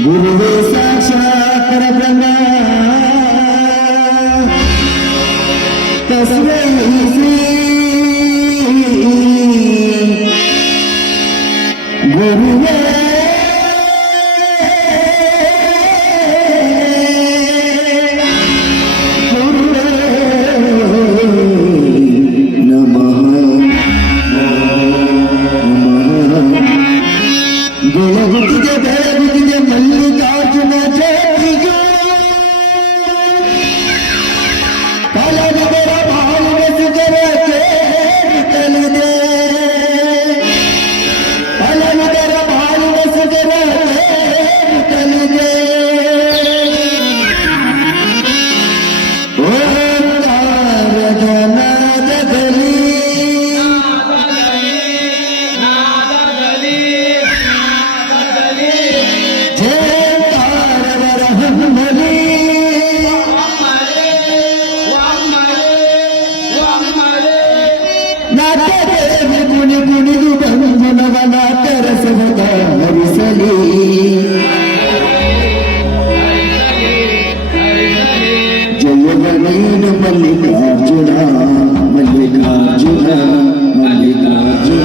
गुरुवे साक्षात परब्रह्म तस्मै श्री गुरुवे ಕುಣಿದು ಬಂಧನವನ ತೆರಸದ ಹರಿಸಲಿ ಜಯಗಣೇನು ಮಲ್ಲಿಕಾರ್ಜುನ ಮಲ್ಲಿಕಾರ್ಜುನ ಮಲ್ಲಿಕಾರ್ಜುನ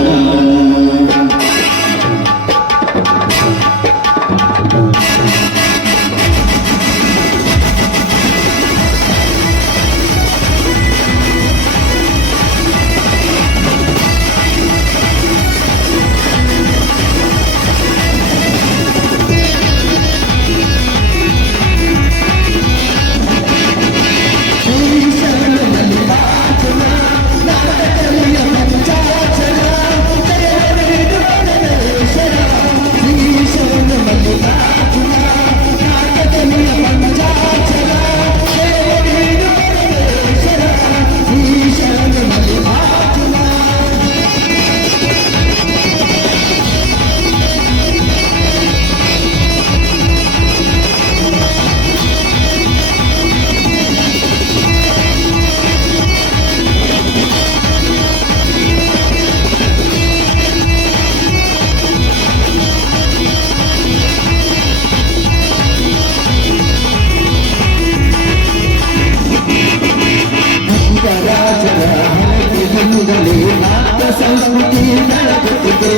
ಸಂಸ್ಕೃತಿ ಬೆಳಗುತ್ತಿದೆ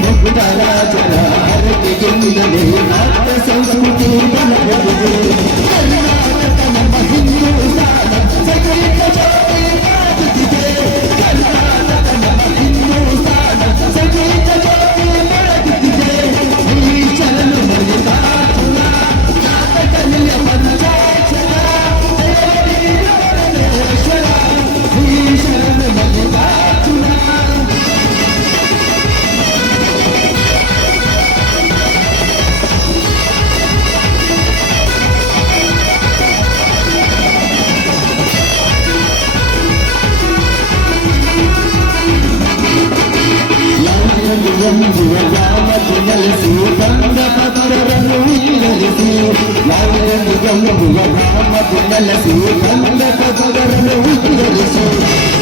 ಮುಗ್ಧರಾಜರ ಹರಕೆಯಿಂದಲೇ ನಾಟ್ಯ ಸಂಸ್ಕೃತಿ ಬೆಳಗುತ್ತಿದೆ ಕರ್ನಾಟಕ ನಮ್ಮ ಹಿಂದೂಸ್ತಾನ ಸಕಲಿತ ಜ್ಯೋತಿ ಬೆಳಗುತ್ತಿದೆ ಕರ್ನಾಟಕ ನಮ್ಮ ಹಿಂದೂಸ್ತಾನ ಸಕಲಿತ ಜ್ಯೋತಿ ಬೆಳಗುತ್ತಿದೆ ಈ ಚಲನ ಮಲ್ಲಿಕಾರ್ಜುನ ನಾಟಕ ನಿಲ ಪಂಚಾಕ್ಷರ ದೇವೇಶ್ವರ ಈ ಶರಣ ಮಲ್ಲಿಕಾರ್ಜುನ ರಾಮತು ನೆಲೆಸಿ ಬಂದ ಪತ್ರರನ್ನು ಇಲ್ಲರಿಸಿ ರಾಮತು ನೆಲೆಸಿ ಬಂದ ಪತ್ರರನ್ನು ಇಲ್ಲರಿಸಿ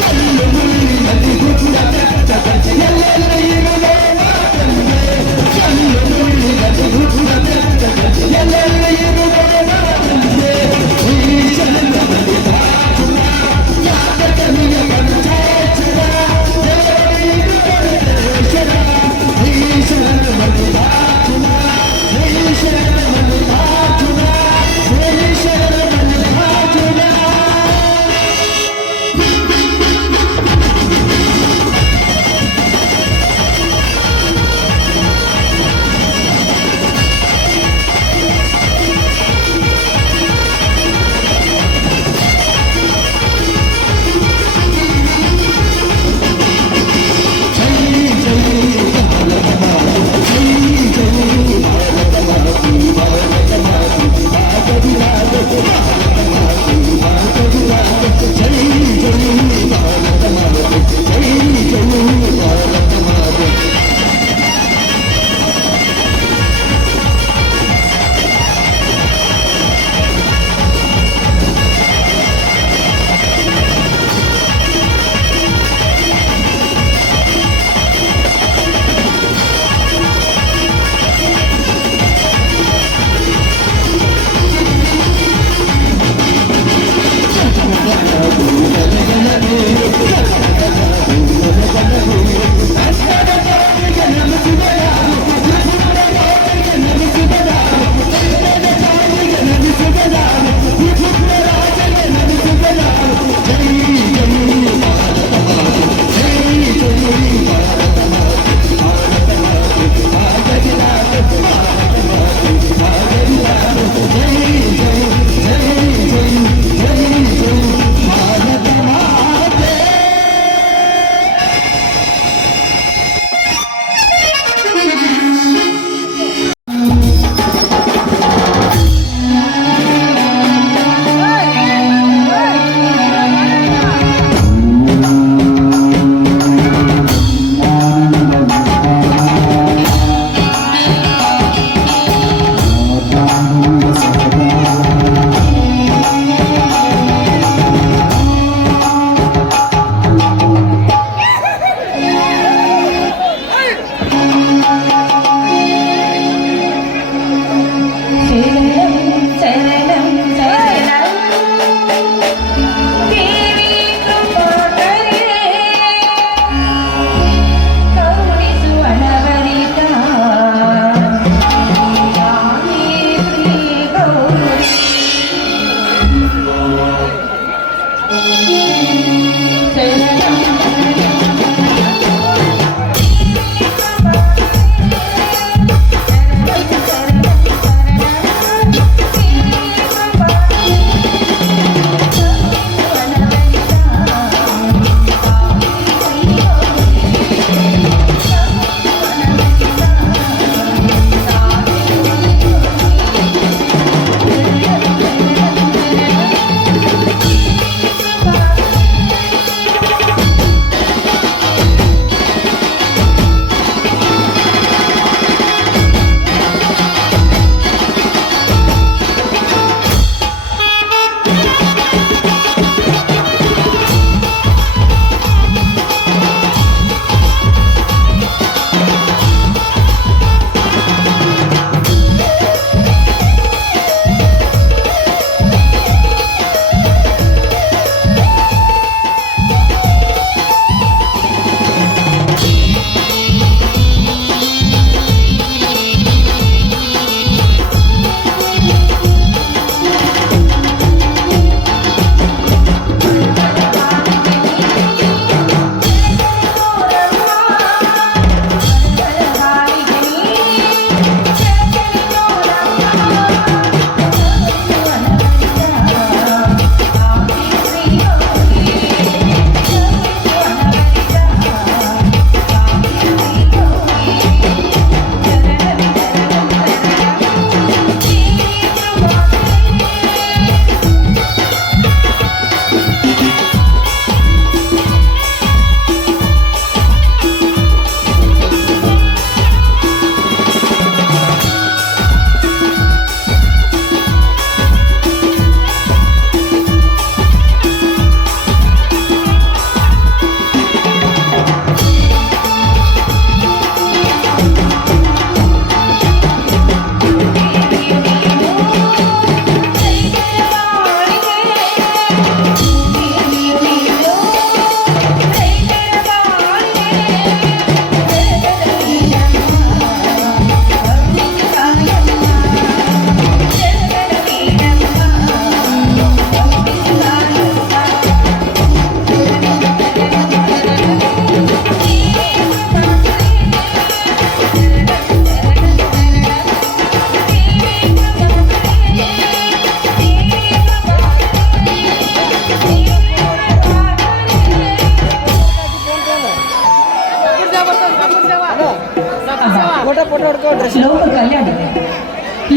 ಅಲ್ಲು ಮುಳ್ಳಿನಲ್ಲಿ ಗುಡ್ಡ ಬೆಟ್ಟ ಎಲ್ಲೆಲ್ಲ ಇರುವೆ ಮಾತಂದೆ ಅಲ್ಲು ಮುಳ್ಳಿನಲ್ಲಿ ಗುಡ್ಡ ಬೆಟ್ಟ ಎಲ್ಲೆಲ್ಲ ಇರುವೆ ಮಾತಂದೆ ಈ ಶರಣ ಮಲ್ಲಿಕಾರ್ಜುನ ನಾಟಕ ನಿಲ ಪಂಚಾಕ್ಷರ ಶರಣ ಮಲ್ಲಿಕಾರ್ಜುನ ಶರಣ ಮಲ್ಲಿಕಾರ್ಜುನ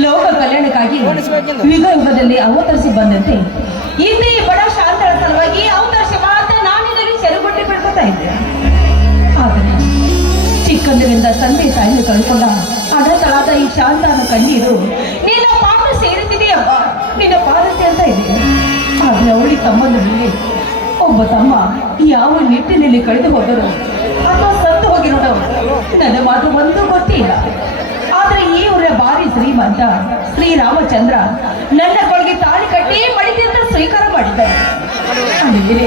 ಲೋಕ ಕಲ್ಯಾಣಕ್ಕಾಗಿ ಯುಗ ಯುಗದಲ್ಲಿ ಅವತರಿಸಿ ಬಂದಂತೆ ಹಿಂದೆ ಈ ಬಡ ಶಾಂತರ ಸಲುವಾಗಿ ಅವತರಿಸಿ ಮಾತ್ರ ನಾನಿನಲ್ಲಿ ಸೆರೆಗೊಟ್ಟಿ ಬಿಡ್ಕೊತಾ ಇದ್ದೆ. ಆದರೆ ಚಿಕ್ಕಂದಿನಿಂದ ತಂದೆ ತಾಯಿನ ಕಳ್ಕೊಂಡ ಅನಾಥಳಾದ ಈ ಶಾಂತನ ಕಣ್ಣೀರು ನಿನ್ನ ಪಾದ ಸೇರುತ್ತಿದೆ ಅಮ್ಮ, ನಿನ್ನ ಪಾದ ಸೇರ್ತಾ ಇದೆ. ಆದ್ರೆ ಅವಳಿ ತಮ್ಮನಲ್ಲಿ ಒಬ್ಬ ತಮ್ಮ ಯಾವ ನಿಟ್ಟಿನಲ್ಲಿ ಕಳೆದು ಹೋದರು ಅಥವಾ ಸತ್ತು ಹೋಗಿರೋದು ನನ್ನ ಮಾತು ಒಂದು ಗೊತ್ತಿಲ್ಲ. ಆದ್ರೆ ಈ ಊರ ಭಾರಿ ಶ್ರೀಮಂತ ಶ್ರೀರಾಮಚಂದ್ರ ನನ್ನ ಕೊಳಗೆ ತಾಳಿ ಕಟ್ಟಿ ಮಡಿದಿಂದ ಸ್ವೀಕಾರ ಮಾಡಿದ್ದಾರೆ. ಅಂದರೆ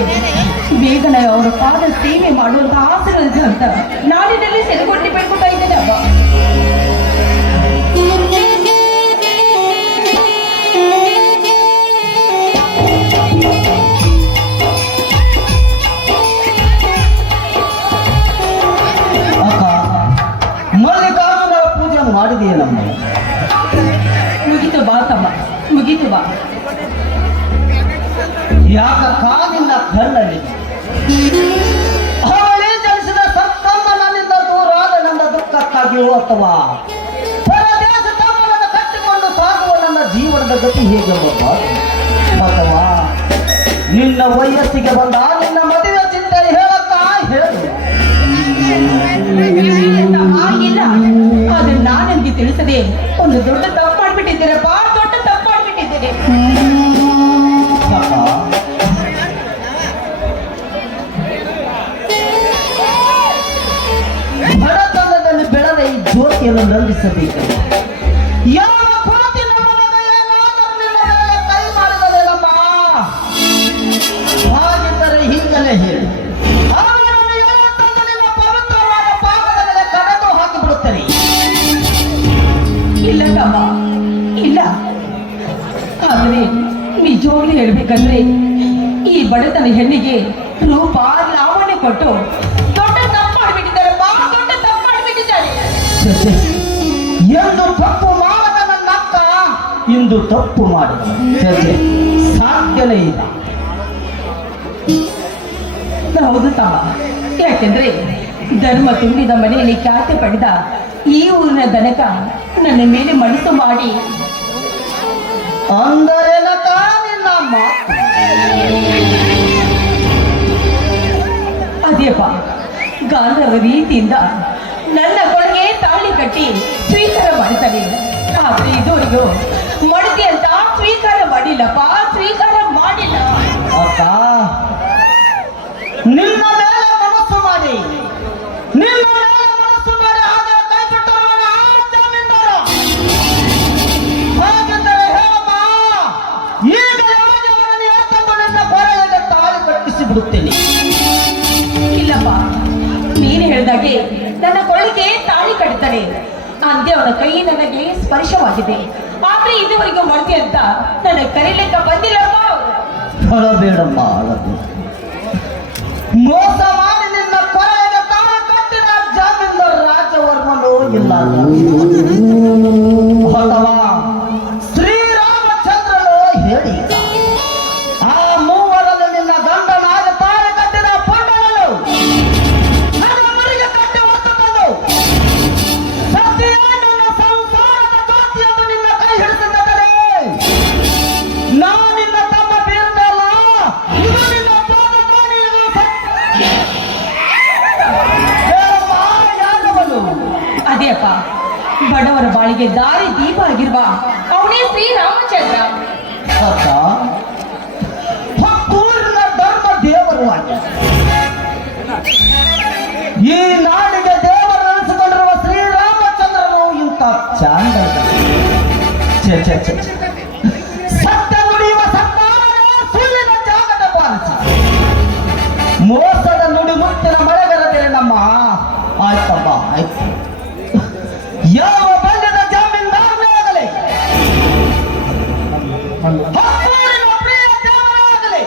ಬೇಗನೆ ಅವರ ಪಾದ ಸೇವೆ ಮಾಡುವಂತ ಆಶೀರ್ವಾದ ಅಂತ ನಾಡಿನಲ್ಲಿ ಸೆರೆಗೊಟ್ಟಿ ಬಿಡ್ಕೊತಾ ಇದ್ದೇನೆ ಅಬ್ಬ. ಮಲ್ಲಿಕಾರ್ಜುನ ಪೂಜೆ ಮಾಡಿದೆಯಲ್ಲಮ್ಮ? ಮುಗಿತು ಬಾ ತಮ್ಮ, ಮುಗಿತು ಬಾ. ಯಾಕಕ್ಕ ನಿನ್ನ ಕಣ್ಣಲ್ಲಿ ಅವಳೇ ಜನಿಸಿದ ಸತ್ತಮ್ಮ ನನ್ನಿಂದ ದೂರಾದ ನನ್ನ ದುಃಖಕ್ಕಾಗಿಯೋ ಅಥವಾ ಪರದೇಶ ತಮ್ಮನನ್ನು ಕಟ್ಟಿಕೊಂಡು ಸಾಗುವ ನನ್ನ ಜೀವನದ ಗತಿ ಹೇಗೆ ಅಥವಾ ನಿನ್ನ ವಯಸ್ಸಿಗೆ ಬಂದ ನಿನ್ನ ಮದುವೆ ಚಿಂತೆ ಹೇಳಕ್ಕ ಹೇಳು. ಆಗಿಲ್ಲ, ಆದ್ರೆ ನಾನೆಂದು ತಿಳಿಸದೆ ಒಂದು ದೊಡ್ಡ ತಪ್ಪು ಮಾಡ್ಬಿಟ್ಟಿದ್ದೀರಪ್ಪ, ದೊಡ್ಡ ತಪ್ಪು ಮಾಡ್ಬಿಟ್ಟಿದ್ದೀರಿ. ಬಡತನದಲ್ಲಿ ಬೆಳೆದ ಈ ಜ್ಯೋತಿಯನ್ನು ನಂದಿಸಬೇಕು. ಯಾವ ಕೊರತೆ ನಮ್ಮ ಕೈ ಮಾಡಿದಲೇನಮ್ಮ? ಹಾಗಿದ್ದರೆ ಹೀಗಲೇ ಹೇಳಿ, ನಿನ್ನ ಪವಿತ್ರವಾದ ಪಾದದ ಮೇಲೆ ಕಡೆದು ಹಾಕಿ ಬಿಡುತ್ತೇನೆ. ಇಲ್ಲ ತಮ್ಮ, ಇಲ್ಲ. ಆದ್ರೆ ನಿಜವಾಗ್ಲೂ ಹೇಳ್ಬೇಕಂದ್ರೆ ಈ ಬಡತನ ಹೆಣ್ಣಿಗೆ ರೂಪ ಲಾವಣೆ ಕೊಟ್ಟು ದೊಡ್ಡ ತಪ್ಪು ಮಾಡ್ಬಿಟ್ಟಿದ್ದಾರಪ್ಪ, ದೊಡ್ಡ ತಪ್ಪು ಮಾಡ್ಬಿಟ್ಟಿದ್ದಾರೆ. ಎಂದು ತಪ್ಪು ಮಾಡದ ನನ್ನ ಅಕ್ಕ ಇಂದು ತಪ್ಪು ಮಾಡಿದ ಸಾಧ್ಯವೇ ಇಲ್ಲ. ಹೌದು ತಮ್ಮ, ಯಾಕೆಂದ್ರೆ ಧರ್ಮ ತುಂಬಿದ ಮನೆಯಲ್ಲಿ ಖ್ಯಾತಿ ಪಡೆದ ಈ ಊರಿನ ದನಕ ನನ್ನ ಮೇಲೆ ಮನಸ್ಸು ಮಾಡಿ ಅಂದರೆ ನಿನ್ನ ಮಾತು ಅದೇಪ್ಪ ಗಾಂಧರ್ವ ರೀತಿಯಿಂದ ನನ್ನ ಕೊಳಗೆ ತಾಳಿ ಕಟ್ಟಿ ಸ್ವೀಕಾರ ಮಾಡ್ತಾನೆ. ಆದ್ರೆ ಇದುವರೆಗೂ ಮಡದಿ ಅಂತ ಸ್ವೀಕಾರ ಮಾಡಿಲ್ಲಪ್ಪ, ಸ್ವೀಕಾರ ಮಾಡಿಲ್ಲ. ಅಕ್ಕ ನಿನ್ನ ಮೇಲೆ ಮನಸ್ಸು ಮಾಡಿ ಹಾಗೆ ಕೈ ಬಿಟ್ಟವನ ಜಾಮೀನ್ದಾರ. ಹಾಗೆಂದರೆ ಹೇಳಮ್ಮ, ಈಗ ಅವನನ್ನು ಎತ್ತಂದು ನಿನ್ನ ಕೊರಳಿಗೆ ತಾಳಿ ಕಟ್ಟಿಸಿ ಬಿಡುತ್ತೇನೆ. ಇಲ್ಲಪ್ಪ, ನೀನು ಹೇಳಿದಾಗೆ ನನ್ನ ಕೊಳ್ಳಿಗೆ ತಾಳಿ ಕಟ್ತಾನೆ ಅಂದೆ ಅವನ ಕೈ ನನಗೆ ಸ್ಪರ್ಶವಾಗಿದೆ. ಆದ್ರೆ ಇದುವರೆಗೂ ಮಾಡ್ತಿ ಅಂತ ನನ್ನ ಕರೀಲಿಕ್ಕೆ ಬಂದಿಲ್ಲಪ್ಪ. ಅಳಬೇಡಮ್ಮ, ಅಳಬೇಡ. ಮೋಸ ಮಾಡಿ ನಿನ್ನ ಕೊರಳಿಗೆ ತಾಳಿ ಕಟ್ಟಿದ ಜಾಮೀನ್ದಾರ ರಾಜವರ್ಮನು ಇಲ್ಲ ಅಥವಾ ಶ್ರೀರಾಮಚಂದ್ರನು ಹೇಳಿ ಆ ಮೂವರಲ್ಲಿ ನಿನ್ನ ಗಂಡನಾಗ ತಾಳಿ ಕಟ್ಟಿದ ಪಂಡಗಳು ನನ್ನ ಮನೆಗೆ ಕಟ್ಟಿ ಹೊತ್ತುಕೊಂಡು ಸತ್ಯ ನನ್ನ ಸಂಸಾರದ ಜ್ಯೋತಿಯನ್ನು ನಿನ್ನ ಕೈ ಹಿಡಿಸಿದರೆ ನಾನಿನ್ನ ತಮ್ಮ ಬೀರ್ದಲ್ಲ, ಇದು ನಿನ್ನ ಪಾದ ನೋಡಿ ಅದೇಪ್ಪ ಬಡವರ ಬಾಳಿಗೆ ದಾರಿ ದೀಪ ಆಗಿರುವ ಅವನೇ ಶ್ರೀರಾಮಚಂದ್ರ. ಪೂರ್ಣ ಧರ್ಮ ದೇವರು ಆಗಿ ಈ ನಾಡಿಗೆ ದೇವರು ಅನಿಸಿಕೊಂಡಿರುವ ಶ್ರೀರಾಮಚಂದ್ರನು ಇಂಥ ಚಾಂದ ಸತ್ಯ ನುಡಿಯುವ ಸರ್ಕಾರವೇ ಸುಳ್ಳಿನ ಜಾಗದ ಪಾಲಿಸಿ ಮೋಸದ ನುಡಿ ಮುತ್ತಿನ ಮಳೆಗರದಿರೆ ನಮ್ಮ. ಆಯ್ತಪ್ಪ, ಆಯ್ತು. ಯಾವ ಬಂಧದ ಜಾಮೀನ್ದಾರನೇ ಆಗಲಿ, ಹಕ್ಕೂರಿನ ಪ್ರಿಯ ದೇವರಾಗಲಿ,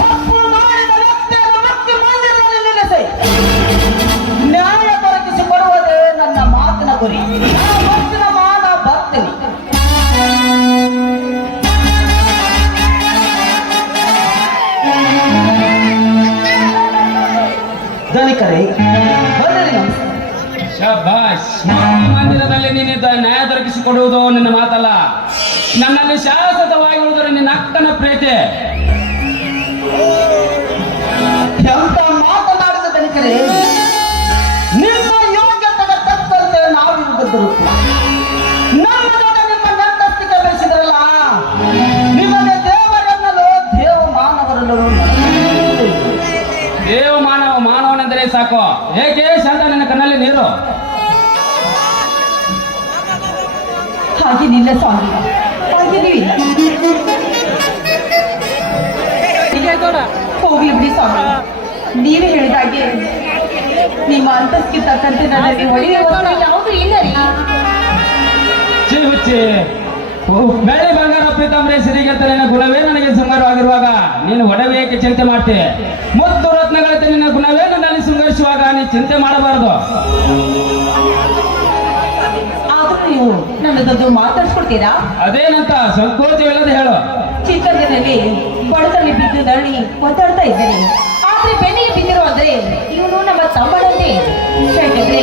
ತಪ್ಪು ಮಾಡಿದ ವ್ಯಕ್ತಿಯನ್ನು ಮತ್ತೆ ಮಂದಿರದಲ್ಲಿ ನಿಲ್ಲಿಸಿ ನ್ಯಾಯ ದೊರಕಿಸಿ ಕೊಡುವುದೇ ನನ್ನ ಮಾತಿನ ಗುರಿ. ನಾ ಬರ್ತೀನಿ. ಧನಿಕರೇ, ಬನ್ನಿರಿ. ನಮಸ್ಕಾರ. ಶಾಬಾಷ್. ಮಂದಿರ ಕ್ಷಣದಲ್ಲಿ ನಿನ್ನಿಂದ ನ್ಯಾಯ ದೊರಕಿಸಿಕೊಡುವುದು ನಿನ್ನ ಮಾತಲ್ಲ, ನನ್ನಲ್ಲಿ ಶಾಶ್ವತವಾಗಿ ಉಳಿದರೆ ನಿನ್ನ ಅಕ್ಕನ ಪ್ರೀತಿ. ಎಂತ ಮಾತನಾಡಿದ ತನಿಖರೆ, ನಿಮ್ಮ ಯೋಗ್ಯತೆಗೆ ತಕ್ಕಂತೆ ನಾವಿರುವುದರು. ನಮ್ಮ ಜೊತೆ ನಿಮ್ಮ ನಂತಸ್ತಿಗೆ ಬೆಳೆಸಿದ್ರಲ್ಲ, ನಿಮಗೆ ದೇವರೆನ್ನಲು ದೇವ ಮಾನವರನ್ನು ದೇವ ಮಾನವನೆಂದರೆ ಸಾಕು. ಹೇಗೆ ಶಾಂತ ನನ್ನ ಕಣ್ಣಲ್ಲಿ ನೀರು? ಹಾಗೇನಿಲ್ಲ ಸ್ವಾಮಿ, ಹಾಗೇನೂ ಇಲ್ಲ. ಹೋಗ್ಲಿ ಬಿಡಿ ಸ್ವಾಮಿ, ನೀವೇ ಹೇಳಿದಾಗೆ ನಿಮ್ಮ ಅಂತಸ್ತಿಗೆ ತಕ್ಕಂತೆ ನನ್ನಲ್ಲಿ ಹೊಡೆಯುವ ಯಾವುದು ಇಲ್ಲ ರೀ. ಹುಚ್ಚಿ ಬೆಳೆ ಬಂಗಾರ ಪ್ರೀತಾಂಬರೇ ಸಿರಿಗೆತ್ತ ನಿನ್ನ ಗುಣವೇ ನನಗೆ ಶೃಂಗಾರವಾಗಿರುವಾಗ ನೀನು ಒಡವೆಯಕ್ಕೆ ಚಿಂತೆ ಮಾಡ್ತೆ. ಮುತ್ತು ರತ್ನಗಳಂತೆ ನಿನ್ನ ಗುಣವೇ ನನ್ನಲ್ಲಿ ಶೃಂಗರಿಸುವಾಗ ನೀ ಚಿಂತೆ ಮಾಡಬಾರದು. ಆದ್ರೂ ನೀವು ನನ್ನದೊಂದು ಮಾತಾಡ್ಸ್ಕೊಡ್ತೀರಾ? ಅದೇನಂತ ಸಂಕೋಚವಿಲ್ಲದೆ ಹೇಳು. ಚಿಕ್ಕಂದಿನಲ್ಲಿ ಬಡತಲ್ಲಿ ಬಿದ್ದು ನರಳಿ ಒದ್ದಾಡ್ತಾ ಇದ್ದೇನೆ. ಆದ್ರೆ ಬೆನ್ನಿಗೆ ಬಿದ್ದಿರೋ ಅಂದ್ರೆ ಇವನು ನಮ್ಮ ತಮ್ಮನಂತೆ. ಯಾಕಂದ್ರೆ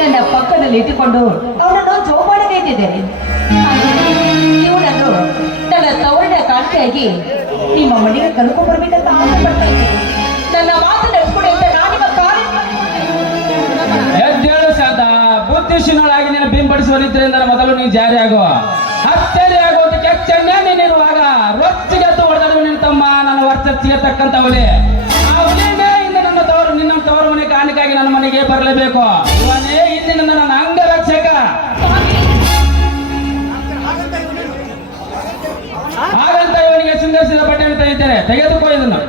ನನ್ನ ಪಕ್ಕದಲ್ಲಿ ಇಟ್ಟುಕೊಂಡು ಅವನನ್ನು ಜೋಪಾನಗೆ ಇಟ್ಟಿದ್ದೇನೆ. ಇವನನ್ನು ನನ್ನ ತವರಿನ ಕಾಣಿಕೆಯಾಗಿ ನಿಮ್ಮ ಮನೆಗೆ ಕರ್ಕೊಂಡು ಬರ್ಬೇಕಂತ ಆಸೆ ಪಡ್ತಾ ಇದ್ದೀನಿ. ನನ್ನ ಮಾತು ನಡೆಸ್ಕೊಡಿ ಅಂತ ನಾನಿಗ ಕಾರ್ಯ ಎದ್ದೇಳು ಶಾಂತ. ಬುದ್ಧಿಶೀಲಳಾಗಿ ನೀನು ಬಿಂಬಡಿಸುವ ರೀತಿಯಿಂದ ಮೊದಲು ನೀನು ಜಾರಿ ಆಗುವ. ಹತ್ಯೆ ಆಗೋದಕ್ಕೆ ಚೆನ್ನೆ ನೀನಿರುವಾಗ ರೊಚ್ಚಿಗೆದ್ದು ಹೊಡೆದರು ನಿನ್ನ ತಮ್ಮ ನನ್ನ ವರ್ಚಸ್ಸಿಗೆ ತಕ್ಕಂತ ಹುಲಿ. ಆ ಹುಲಿನೇ ಇಂದು ನಿನ್ನ ತವರು ಮನೆ ಕಾಣಿಕೆಯಾಗಿ ನನ್ನ ಮನೆಗೆ ಬರಲೇಬೇಕು. ಇವನೇ ಇಂದಿನಿಂದ ನನ್ನ ಅಂಗರಕ್ಷಕ. ಹಾಗಂತ ಇವನಿಗೆ ಶೃಂಗರಿಸಿದ ಬಟ್ಟೆಯನ್ನು ತೆಗಿತೇನೆ. ತೆಗೆದುಕೋ ಇದನ್ನು.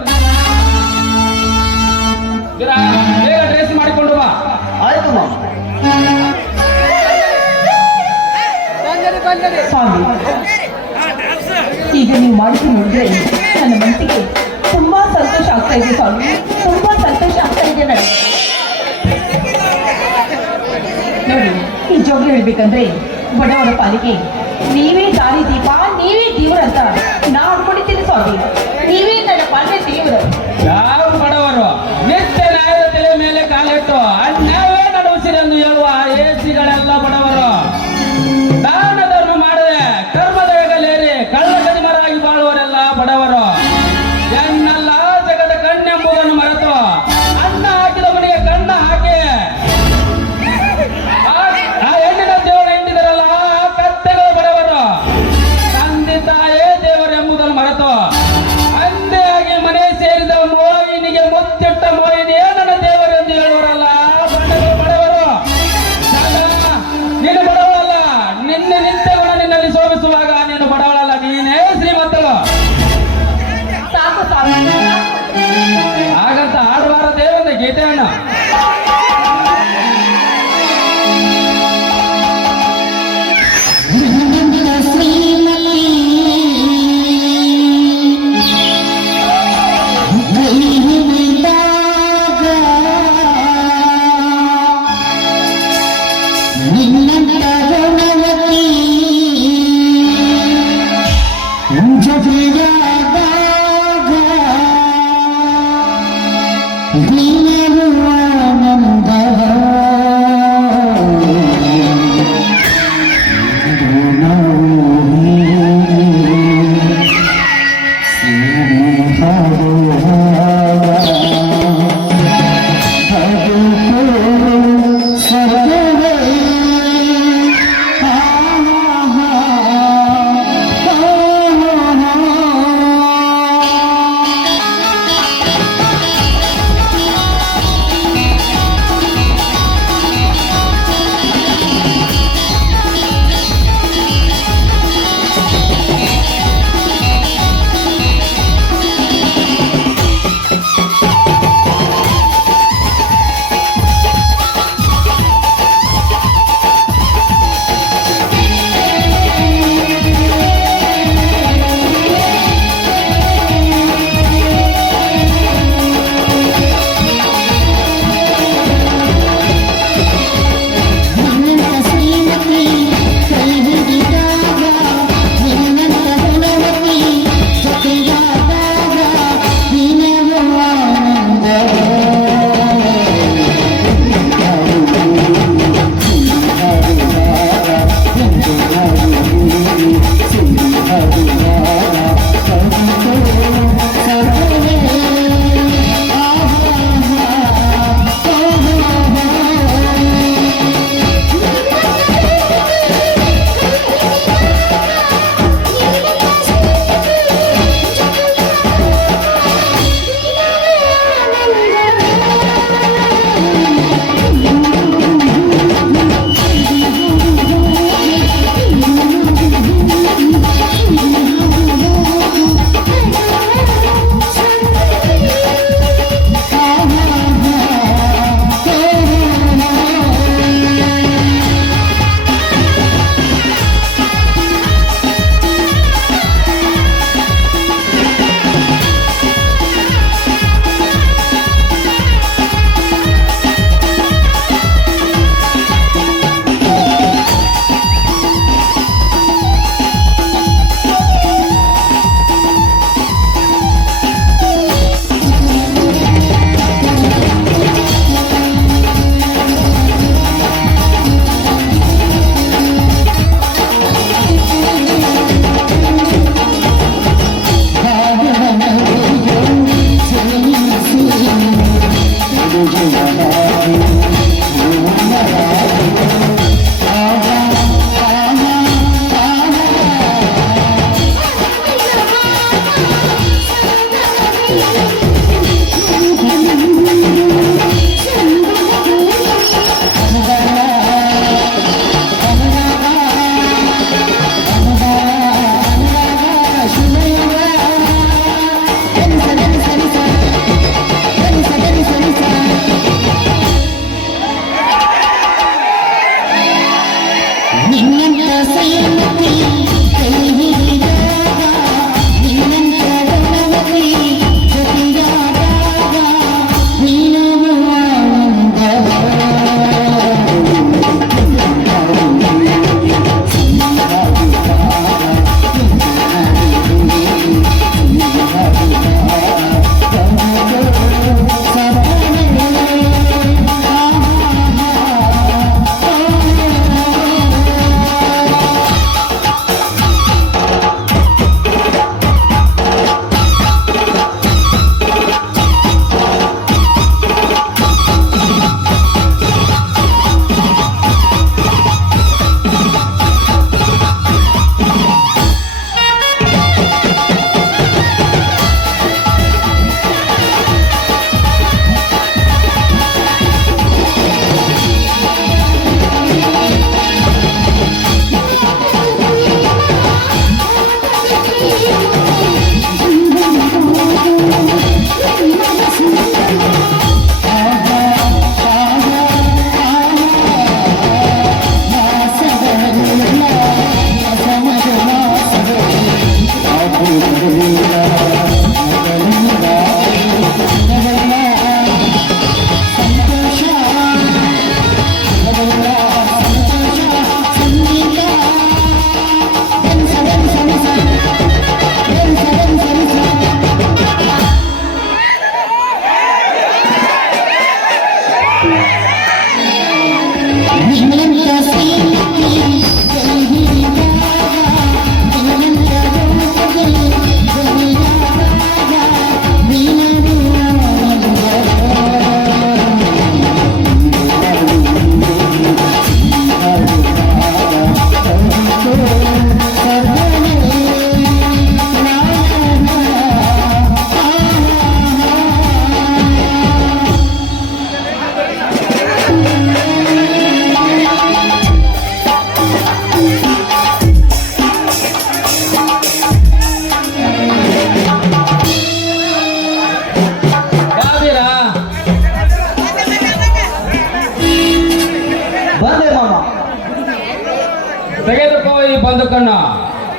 ಬೇಗ ಡ್ರೆಸ್ ಮಾಡಿಕೊಂಡು ಬಾ. ಆಯ್ತು ಮಾಮ. ಸ್ವಾಮಿ, ಈಗ ನೀವು ಮಾಡಿಸಿ ನೋಡಿದ್ರೆ ನನ್ನ ಮನಸ್ಸಿಗೆ ತುಂಬಾ ಸಂತೋಷ ಆಗ್ತಾ ಇದೆ ಸ್ವಾಮಿ, ತುಂಬಾ ಸಂತೋಷ ಆಗ್ತಾ ಇದೆ ನನಗೆ. ನೋಡಿ, ನಿಜವಾಗ್ಲೂ ಹೇಳ್ಬೇಕಂದ್ರೆ ಬಡವರ ಪಾಲಿಗೆ ನೀವೇ ದಾರಿ ದೀಪ, ನೀವೇ ದೇವ್ರ ಅಂತ ನಾ ಅನ್ಕೊಂಡಿದ್ದೀನಿ ಸ್ವಾಮಿ. ನೀವೇ ನನ್ನ ಪಾಲಿಗೆ ದೇವರು. ಯಾವ ಬಡವರು ನಿತ್ಯ ನ್ಯಾಯದ ತಲೆ ಮೇಲೆ ಕಾಲಿಟ್ಟು ಅನ್ಯಾಯವೇ ನಡೆಸಿರೆಂದು ಹೇಳುವ ಏಸಿಗಳೆಲ್ಲ ಬಡವರು. ದಾನ ಧರ್ಮ ಮಾಡದೆ ಕರ್ಮದ ವೇಗಲೇರಿ ಕಳ್ಳ ಕದಿಮರಾಗಿ ಬಾಳುವರೆಲ್ಲ ಬಡವರು. ಎನ್ನೆಲ್ಲ ಜಗದ ಕಣ್ಣೆಂಬುದನ್ನು ಮರೆತು ಅನ್ನ ಹಾಕಿದ ಮನೆಗೆ ಕಣ್ಣ ಹಾಕಿ ಆ ಹೆಣ್ಣಿನ ದೇವರ ಹಿಂಡಿದರಲ್ಲ ಆ ಕತ್ತೆಗಳು ಬಡವರು. ತಂದೆ ತಾಯೇ ದೇವರೆಂಬುದನ್ನು ಮರೆತು ಅಂದೆಯಾಗಿ ಮನೆ ಸೇರಿದ ಮೋಹಿನಿಗೆ ಮುತ್ತಿಟ್ಟ ಮೋಹಿನಿ ನನ್ನ ದೇವರೆಂದು ಹೇಳುವರಲ್ಲ ಬಡವರು. ನೀನು ಬಡವಳಲ್ಲ, ನಿನ್ನ ನಿತ್ಯ ಗುಣ ನಿನ್ನಲ್ಲಿ ಶೋಭಿಸುವಾಗ ನೀನು ಬಡವಳಲ್ಲ, ನೀನೇ ಶ್ರೀಮಂತಳು. ಸಾಕು ಸ್ವಾಮಿ. ಹಾಗಂತ ಆಡಬಾರದೇ ಒಂದು ಗೀತೆಯನ್ನು.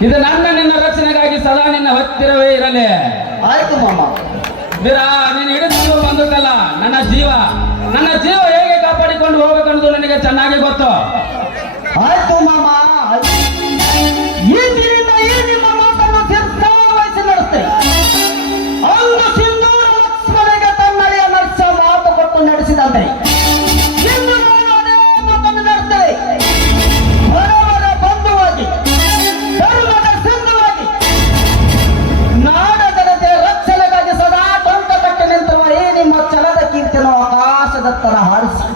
ಇದು ನಿನ್ನ ರಕ್ಷಣೆಗಾಗಿ ಸದಾ ನಿನ್ನ ಹತ್ತಿರವೇ ಇರಲಿ. ಆಯ್ತು ಮಾಮ. ವೀರ, ನೀನು ಹಿಡಿದು ಬಂದಕ್ಕಲ್ಲ ನನ್ನ ಜೀವ ಹೇಗೆ ಕಾಪಾಡಿಕೊಂಡು ಹೋಗಬೇಕನ್ನೋದು ನನಗೆ ಚೆನ್ನಾಗಿ ಗೊತ್ತು. ಆಯ್ತು ಮಾಮ. ಈ ದಿನದಿಂದ ಈ ನಿಮ್ಮ ಮಾತನ್ನು ಶಿರಸಾವಹಿಸಿ ನಡೆಸ್ತೇನೆ. ಅಂದು ಸಿಂಧೂರ ಲಕ್ಷ್ಮಣಗೆ ತನ್ನಡೆಯ ನರ್ಸ ಮಾತು ಕೊಟ್ಟು ನಡೆಸಿದಂತೆ ಇಂದು ನಾನು ಅದೇ ಮಾತನ್ನು ನಡೆಸ್ತೇನೆ. ಬಡವರ ಬಂಧುವಾಗಿ, ಧರ್ಮದ ಸಿಂಧುವಾಗಿ, ನಾಡ ಜನತೆಯ ರಕ್ಷಣೆಗಾಗಿ ಸದಾ ಟೊಂಕ ಕಟ್ಟಿ ನಿಂತಿರುವ ಈ ನಿಮ್ಮ ಛಲದ ಕೀರ್ತಿಯನ್ನು ಆಕಾಶದತ್ತರ ಹಾರಿಸಿ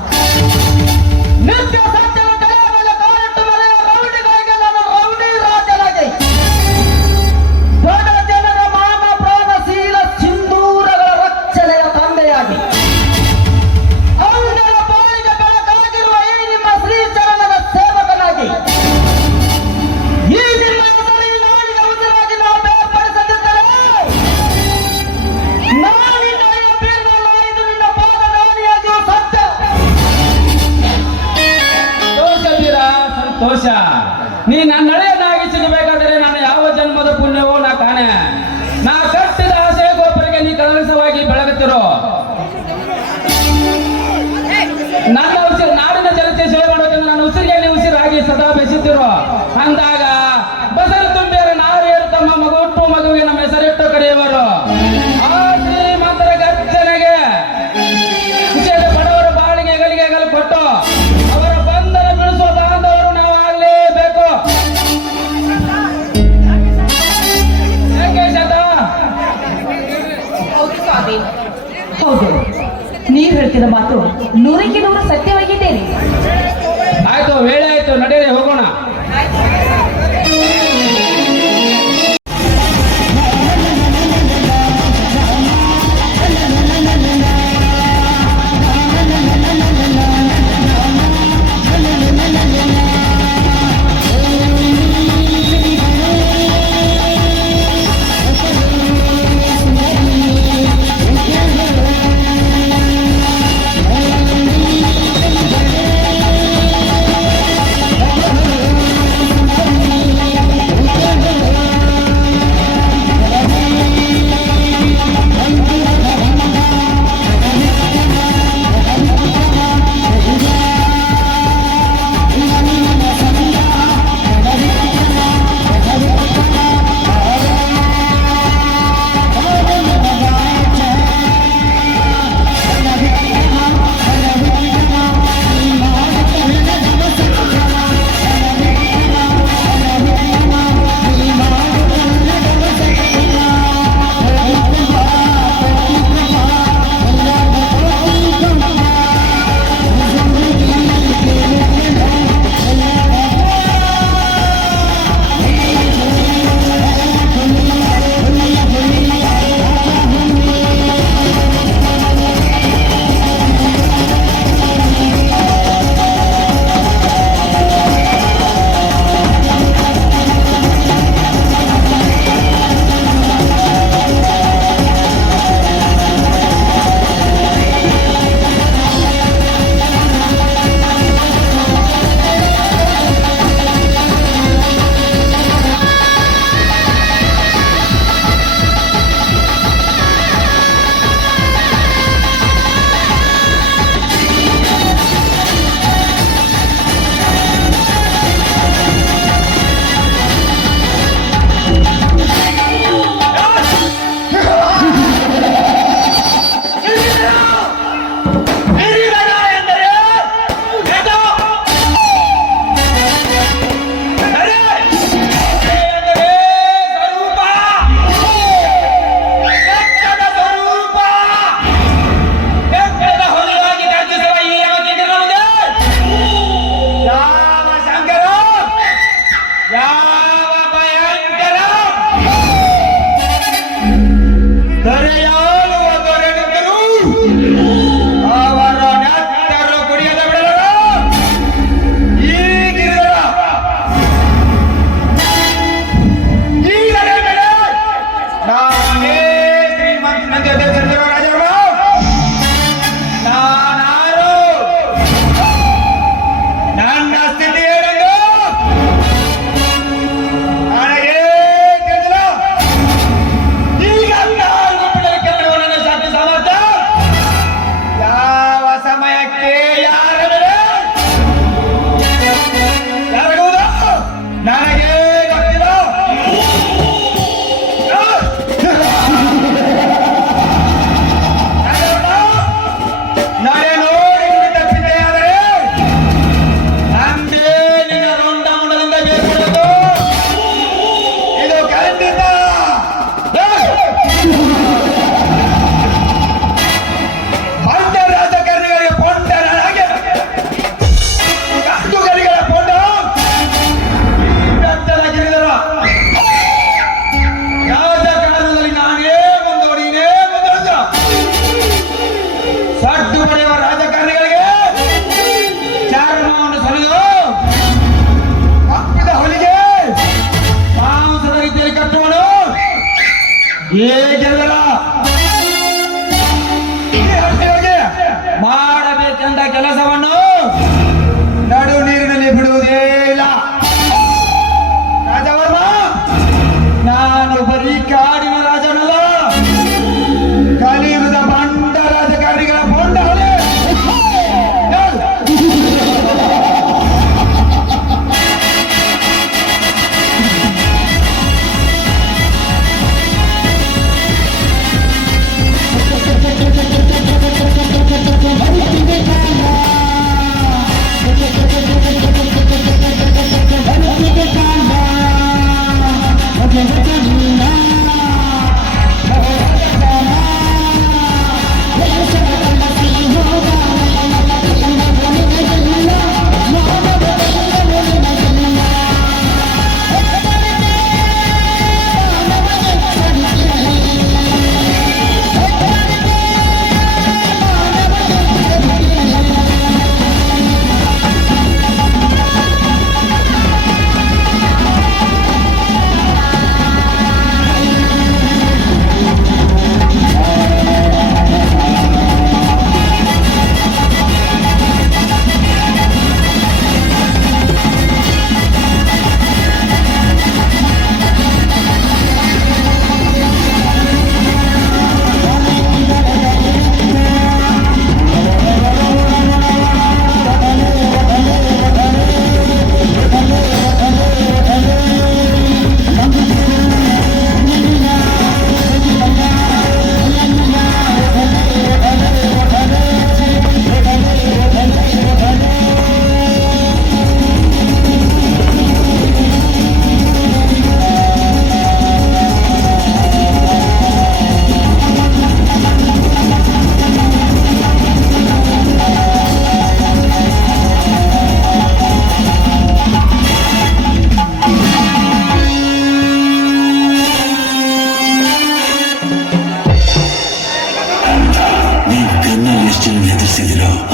ನಿತ್ಯ ಸತ್ಯದ ತಲೆಯ ಮೇಲೆ ಕಾಲಿಟ್ಟು ಮರೆಯುವ ರೌಡಿಗಳಿಗೆ ನಾನು ರೌಡಿ ರಾಜನಾಗಿ, ಬಡ ಜನರ ಮಾನ ಪ್ರಾಣಶೀಲ ಸಿಂಧೂರಗಳ ರಕ್ಷಣೆಯ ತಂದೆಯಾಗಿ, ಅಂಗರ ಬಾಳಿಗೆ ಬೆಳಕಾಗಿರುವ ಈ ನಿಮ್ಮ ಶ್ರೀಚರಣದ ಸೇವಕನಾಗಿ, ಈ ನಿಮ್ಮ ಹೆಸರು ಈ ನಾಡಿಗೆ ಉಸಿರಾಗಿ ನಾವು ಬೇರ್ಪಡಿಸದಿದ್ದರೆ ನಾನಿನ್ನ ಈ ಬೀರಲ್ಲ, ಇದು ನಿನ್ನ ಪಾದದಾನಿಯಾಗಿಯೂ ಸತ್ಯ. ಸಂತೋಷ ವೀರ, ಸಂತೋಷ. ನೀ ನನ್ನ ನಡೆಯನ್ನಾಗಿ ಸಿಗಬೇಕಾದರೆ ನಾನು ಯಾವ ಜನ್ಮದ ಪುಣ್ಯವೋ ನಾ ಕಾಣೆ. ನಾ ಕಟ್ಟಿದ ಆಸೆ ಗೋಪುರಕ್ಕೆ ನೀ ಕಲಸವಾಗಿ ಬೆಳಗುತ್ತಿರೋ. ನನ್ನ ಉಸಿರು ನಾಡಿನ ಜನತೆ ಸೇವೆ ಮಾಡೋಕೆಂದು ನನ್ನ ಉಸಿರಿಗೆ ಉಸಿರಾಗಿ ಸದಾ ಬೆಸುತ್ತಿರೋ. ಅಂದಾಗ ಬಸರು ತುಂಬಿಯರ ನಾರಿಯರು ತಮ್ಮ ಹುಟ್ಟು ಮಗುವಿಗೆ ನಮ್ಮ ಹೆಸರಿಟ್ಟು ಕರೆಯುವರು. ಆ ಶ್ರೀಮಂತರ ಗರ್ಜನೆಗೆ ವಿಷಯದ ಬಡವರ ಬಾಳಿಗೆ ಹೆಗಲು ಕೊಟ್ಟು ಅವರ ಬಂಧನ ಬಿಡಿಸುವ ಬಾಂಧವರು ನಾವು ಆಗ್ಲೇಬೇಕು. ಯಾಕೆ ಶಾಂತ? ಹೌದು ಸ್ವಾಮಿ, ಹೌದು. ನೀವು ಹೇಳ್ತಿರೋ ಮಾತು 100ಕ್ಕೆ 100 ಸತ್ಯವಾಗಿದ್ದೇನೆ. ಆಯ್ತು, ವೇಳೆ ಆಯ್ತು, ನಡೆಯಲಿ ಹೋಗೋಣ. ಏನಿಲ್ಲ ಮಾಡಬೇಕೆಂದ ಕೆಲಸವನ್ನು ನಡು ನೀರಿನಲ್ಲಿ ಬಿಡುವುದೇ ಇಲ್ಲ ರಾಜವರ್ಮ. ನಾನು ಬರೀ ಕಾಡಿನ ರಾಜನಲ್ಲ, ಕಲಿಯುಗದ ಬಂಡ ರಾಜಕಾರಣಿಗಳ ಬಂಡ.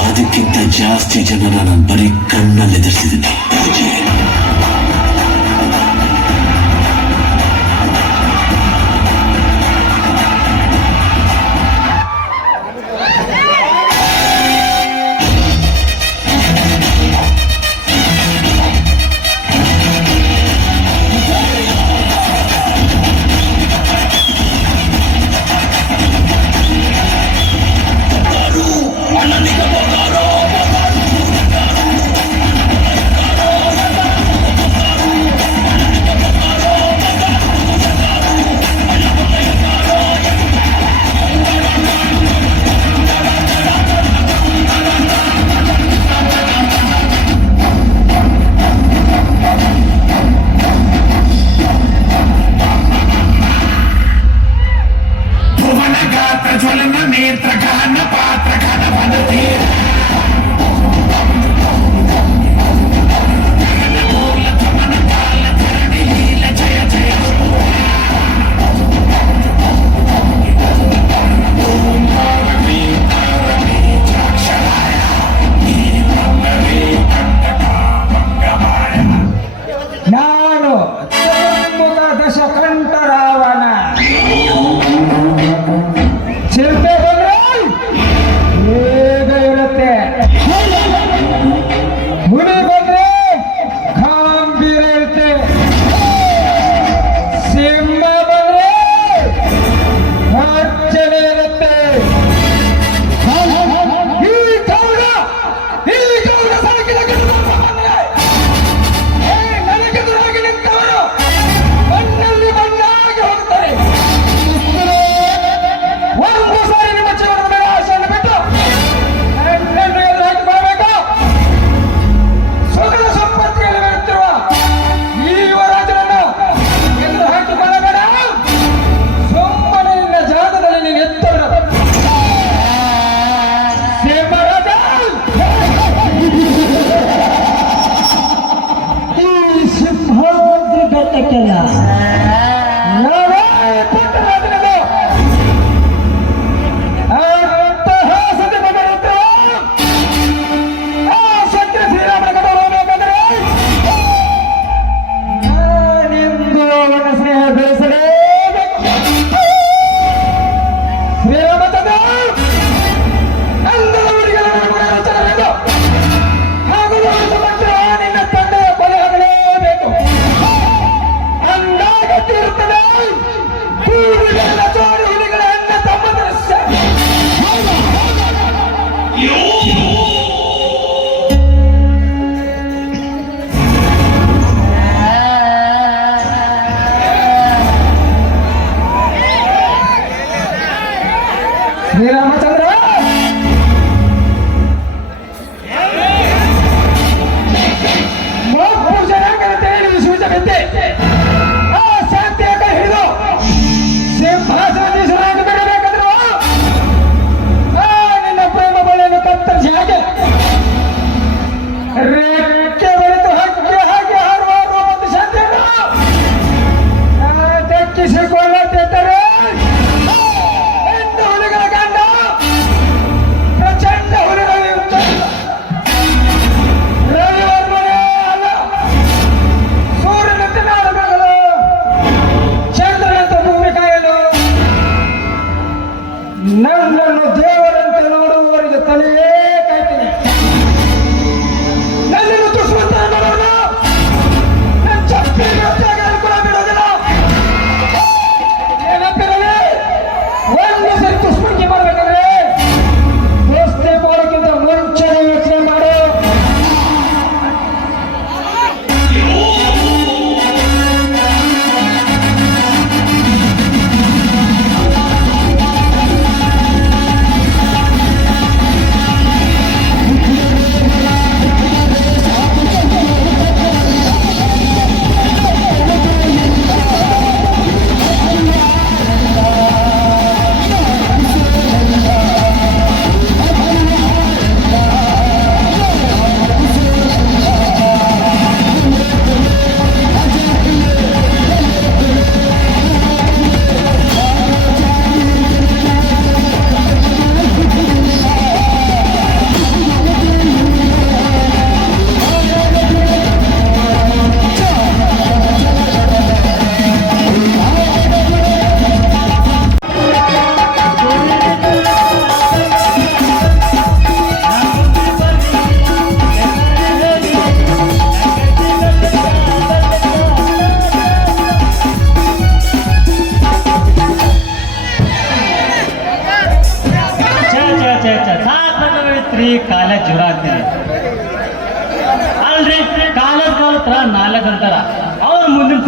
ಅದಕ್ಕಿಂತ ಜಾಸ್ತಿ ಜನರ ನಾನು ಬರೀ ಕಣ್ಣಲ್ಲಿ ಎದುರಿಸಿದ್ದೀನಿ.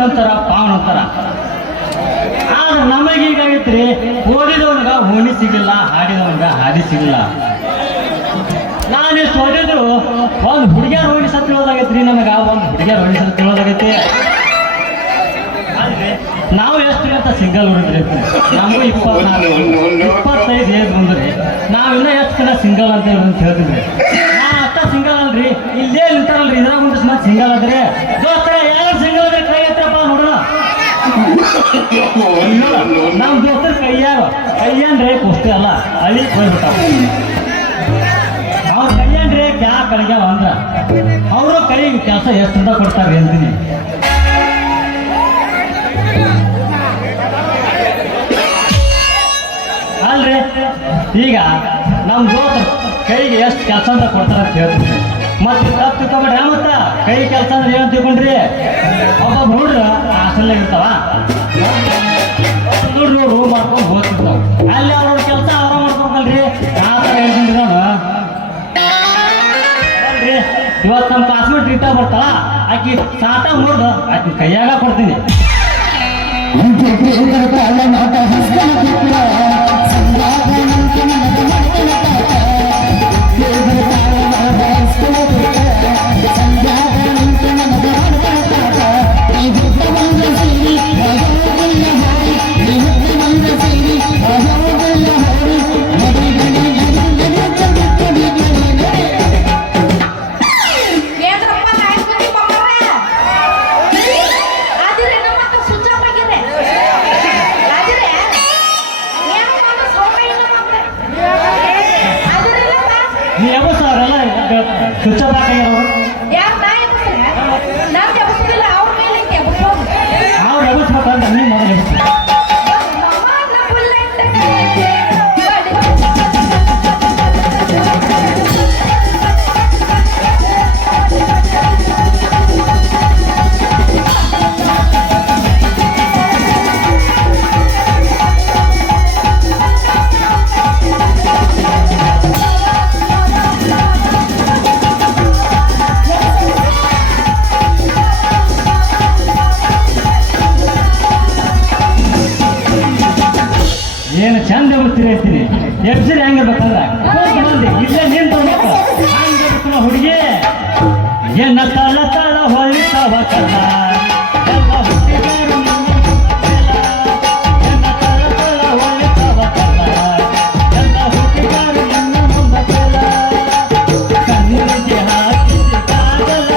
ಅಂತಾರ ಪಾವನ್ ಅಂತಾರ. ಆದ್ರೆ ನಮಗೀಗಾಗೈತ್ರಿ, ಓದಿದವನಿಗ ಓಣಿ ಸಿಗಲ್ಲ, ಹಾಡಿದವನಿಗ ಹಾದಿ ಸಿಗಲ್ಲ. ನಾನೆಷ್ಟು ಓದಿದ್ರು ಒಂದು ಹುಡುಗಿಯರ್ ಓಣಿ ಸತ್ ಹೇಳೋದಾಗೈತ್ರಿ, ನನಗ ಒಂದು ಹುಡುಗಿಯರ್ ಓಣಿ ಸತ್ ಹೇಳೋದಾಗೈತಿ. ಅಂದ್ರೆ ನಾವು ಎಷ್ಟು ಅಂತ ಸಿಂಗಲ್ ಹುಡುಗ್ರಿ, ನಮಗೂ 25 ಏಜ್ ಬಂದ್ರಿ, ನಾವಿನ್ನ ಎಷ್ಟು ಜನ ಸಿಂಗಲ್ ಅಂತ ಹೇಳ್ತಿದ್ರಿ. ನಾ ಅಷ್ಟ ಸಿಂಗಲ್ ಅಲ್ರಿ, ಇಲ್ಲೇ ನಿಂತಾರಲ್ರಿ ಇದ್ರಾಗ ಮುಂದೆ ಮತ್ತೆ ಸಿಂಗಲ್ ಅದ್ರಿ. ದೋಸ್ತ ಯಾರು ಸಿಂಗಲ್ ಅದ್ರಿ ಕೈ ಎತ್ತಪ್ಪ ನೋಡೋಣ. ನಮ್ಮ ದೋಸ್ತರ ಕೈಯನ್ರಿ ಕುಸ್ತಿ ಅಲ್ಲ ಹಳ್ಳಿ ಹೋಗ್ಬಿಟ್ಟಾವ. ಅವ್ರ ಕೈಯನ್ರಿ ಕ್ಯಾ ಕಡೆಗ್ಯಾವ ಅಂದ್ರ ಅವರು ಕೈಗೆ ಕೆಲಸ ಎಷ್ಟು ಕೊಡ್ತಾರ್ರಿ ಅಂತೀನಿ. ಅಲ್ರಿ ಈಗ ನಮ್ಮ ದೋಸ್ತರು ಕೈಗೆ ಎಷ್ಟು ಕೆಲಸ ಅಂತ ಕೊಡ್ತಾರ ಅಂತ ಹೇಳ್ತೀನಿ. ಮತ್ತೆ ತಪ್ಪು ತಿಳ್ಕೊಬೇಡ್ರಿ. ಮತ್ತ ಕೈ ಕೆಲಸ ಅಂದ್ರೆ ಏನು ತಿಳ್ಕೊಂಡ್ರಿ, ಒಬ್ಬ ಹುಡ್ರ ಹಾಸ್ಟೆಲ್ನಾಗ ಇರ್ತಾವ, ಹುಡ್ರು ರೂಮ್ ಮಾಡ್ಕೊಂಡು ಓದ್ತಿರ್ತಾವ, ಅಲ್ಲಿ ಅವ್ರ ಕೆಲಸ ಅವ್ರ ಮಾಡ್ಕೊಬೇಕಲ್ರಿ. ಆ ಥರ ಹೇಳ್ಕೊಂಡ್ರಿ ನಾನು. ಅಲ್ರಿ ಇವತ್ತು ನಮ್ಮ ಕ್ಲಾಸ್ಮೇಟ್ ರೀತಾ ಬರ್ತಾಳ, ಆಕಿ ಸಾಟ ಮುರಿದು ಆಕಿ ಕೈಯಾಗ ಕೊಡ್ತೀನಿ. ನೀವು ಸರ್ ಎಲ್ಲ ಸ್ವಿಚ್ ಆಫ್ ಹಾಕಿರೋರು ಅವ್ರು ಎಬ್ಬಿಸ್ಬೇಕಂತ ನೀವು ಮೊದಲು ಎಬ್ಬಿಸ್ಬೇಕು. ಏನು ಚಂದ ಎಬ್ಬಿಸ್ತೀರಿ ಅಂತೀನಿ. ಎಬ್ಸಿರಿ ಹೆಂಗಿರ್ಬೇಕಂದ್ರ ಇಲ್ಲೇ ನಿಂತು ಹಂಗಿರ್ಬೇಕು ಹುಡುಗಿ. ಎನ್ನ ತಳ ತಳ ಹೊಳಿತಾವ ಕಲ್ಲ ಎಲ್ಲ ಹುಟ್ಟಿದರು ಎನ್ನ ತಳ ತಳ ಹೊಳಿತಾವ ಕಲ್ಲ ಎಲ್ಲ ಹುಟ್ಟಿದರು ನಿನ್ನ ಮುಂದಕ್ಕೆಲ್ಲ ಕಣ್ಣಿಗೆ ಹಾಕಿದ್ದಾಗಲ್ಲ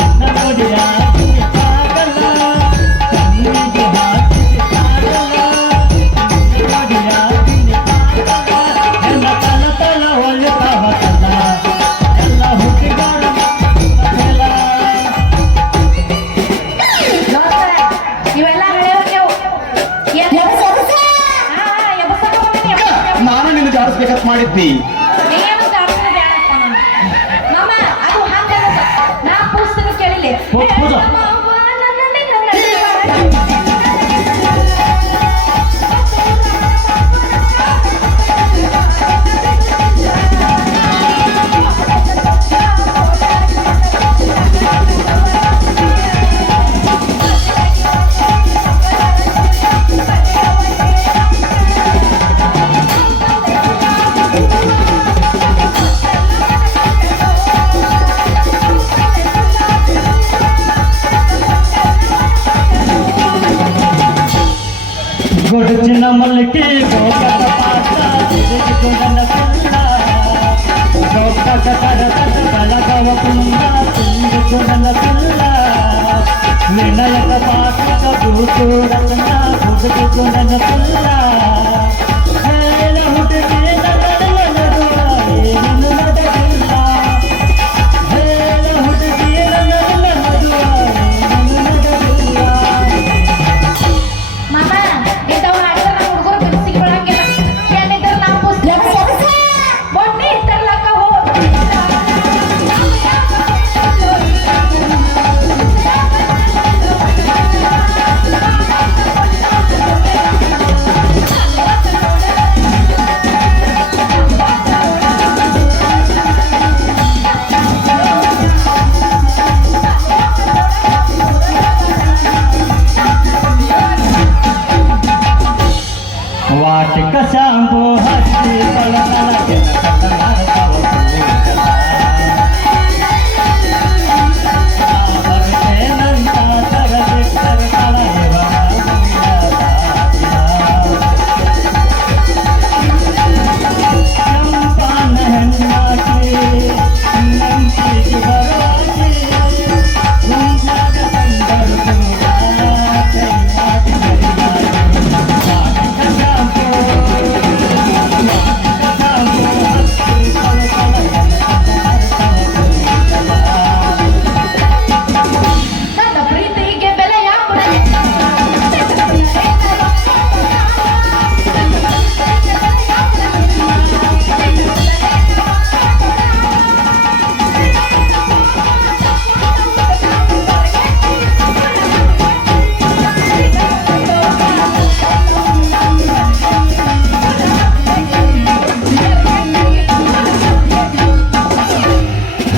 ನನ್ನ ನೋಡಿ ಹಾಕಿದ್ದಾಗಲ್ಲ ಕಣ್ಣಿಗೆ ಹಾಕಿದ್ದಾಗಲ್ಲ ನಾನು ನಿನ್ನ ಜಾರಿಸ್ಬೇಕಂತ ಮಾಡಿದ್ನಿ. ಕೇಳಿಲ್ಲ ಚಿನ್ನ ಮಲ್ಲಿಕೆ ಗೋಕಟ ಪಾಟ ತಿರುಗಿಕೊಂಡನ ಕಲ್ಲ ಗೋಕಟ ಕರಕಟ ಕಲಗವ ಕುಂದ ತಿರುಗಿಕೊಂಡನ ಕಲ್ಲ ವಿನಯಕ ಪಾಠಕ ಕೂತೂಡನ್ನ ಹುಡುಗಿಕೊಂಡನ ಕಲ್ಲ ಹೇಳ ಹುಡುಗಿ ನಡುವ ಏನು ನಡೆಯಿಲ್ಲ ಹೇಳ ಹುಡುಗಿ ನಡುವ ಏನು ನಡೆಯಿಲ್ಲ. ವಾಟಿಕ ಶಾಂಪು ಹಚ್ಚಿ ಬಳಸಲಾಗೆ ನನ್ನ ಪ್ರೀತಿಗೆ ಬೆಲೆ ಯಾವ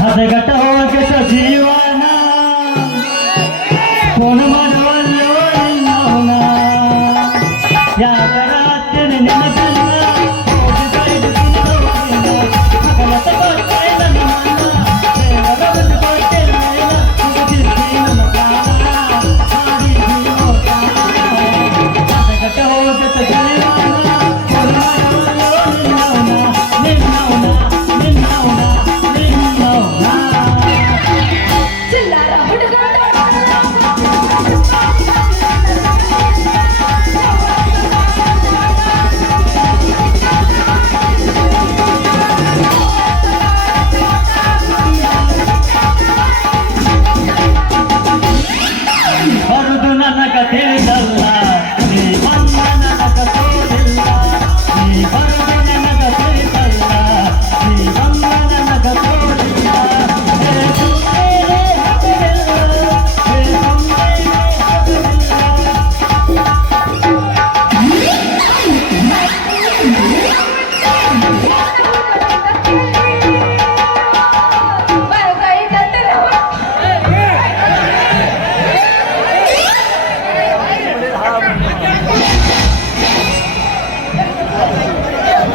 ಹದಗಟ್ಟ ಹೋಗಟ ಜೀವನ ಫೋನ್ ಮಾಡುವಲ್ಲೋ ನಿನ್ನವನ ಯಾಕರ ಹತ್ತೇನೆ ನೆನಪಲ್ಲ ಹೋಗಿ ಬೈದು ತಿನ್ನೋದಿಲ್ಲ ಹಗಲತ್ತ ಕೊಟ್ಟೆ ನನ್ನ ಮನ ದೇವರ ಬಂದು ಕೊಟ್ಟೆ ನೈನ ಮುಗಿದಿರ್ತಿ ನನ್ನ ಪ್ರಾಣ ಮಾಡಿದ್ವಿ ನೋಡ್ತಾನ ಹದಗಟ್ಟ ಹೋಗಟ ಜೀವನ ಫೋನ್ ಮಾಡುವಲ್ಲೋ ನಿನ್ನವನ ನಿನ್ನವನ ನಿನ್ನವನ ನಿನ್ನವನ ಚಿಲ್ಲರ ಹುಡುಗ ಬರುದು ನನಗ ತಿಳಿದಲ್ಲ ನೀ ಬಂದ ನನಗ ತೋರಿಲ್ಲ ನೀ ಬರುದು ನನಗ ತಿಳಿದಲ್ಲ ನೀ ಬಂದ ನನಗ ತೋರಿಲ್ಲ ಹೇ ಸುಮ್ಮನೆ ಹಗಲಿಲ್ಲ, ಹೇ ಸುಮ್ಮನೆ ಹಗಲಿಲ್ಲ.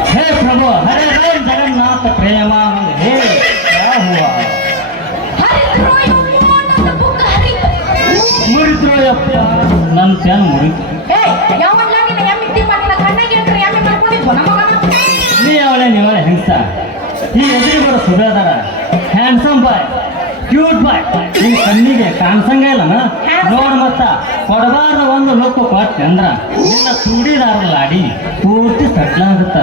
हे प्रभु हरे राम जगन्नाथ प्रेमानंद हे क्या हुआ ಮುರಿದ್ರು ಯಪ್ಪ ನನ್ನ ಪ್ಯಾನ್ ಮುರಿತು ನೀವಳೆ ಹಿಂಸ ಈ ಎದುರು ಬರೋ ಸುಧಾದಾರ ಹ್ಯಾಂಡ್ಸಮ್ ಬಾಯ್ ಕ್ಯೂಟ್ ಬಾಯ್ ನಿನ್ ಕಣ್ಣಿಗೆ ಕಾಣಿಸಂಗ ಇಲ್ಲನ ನೋಡ್ ಮತ್ತ ಕೊಡಬಾರ್ದ ಒಂದು ಲೋಕ ಕೊಟ್ಟೆ ಅಂದ್ರ ನಿನ್ನ ಚೂಡಿದಾರಲ್ಲ ಅಡಿ ಪೂರ್ತಿ ಸಟ್ಲ ಆಗುತ್ತ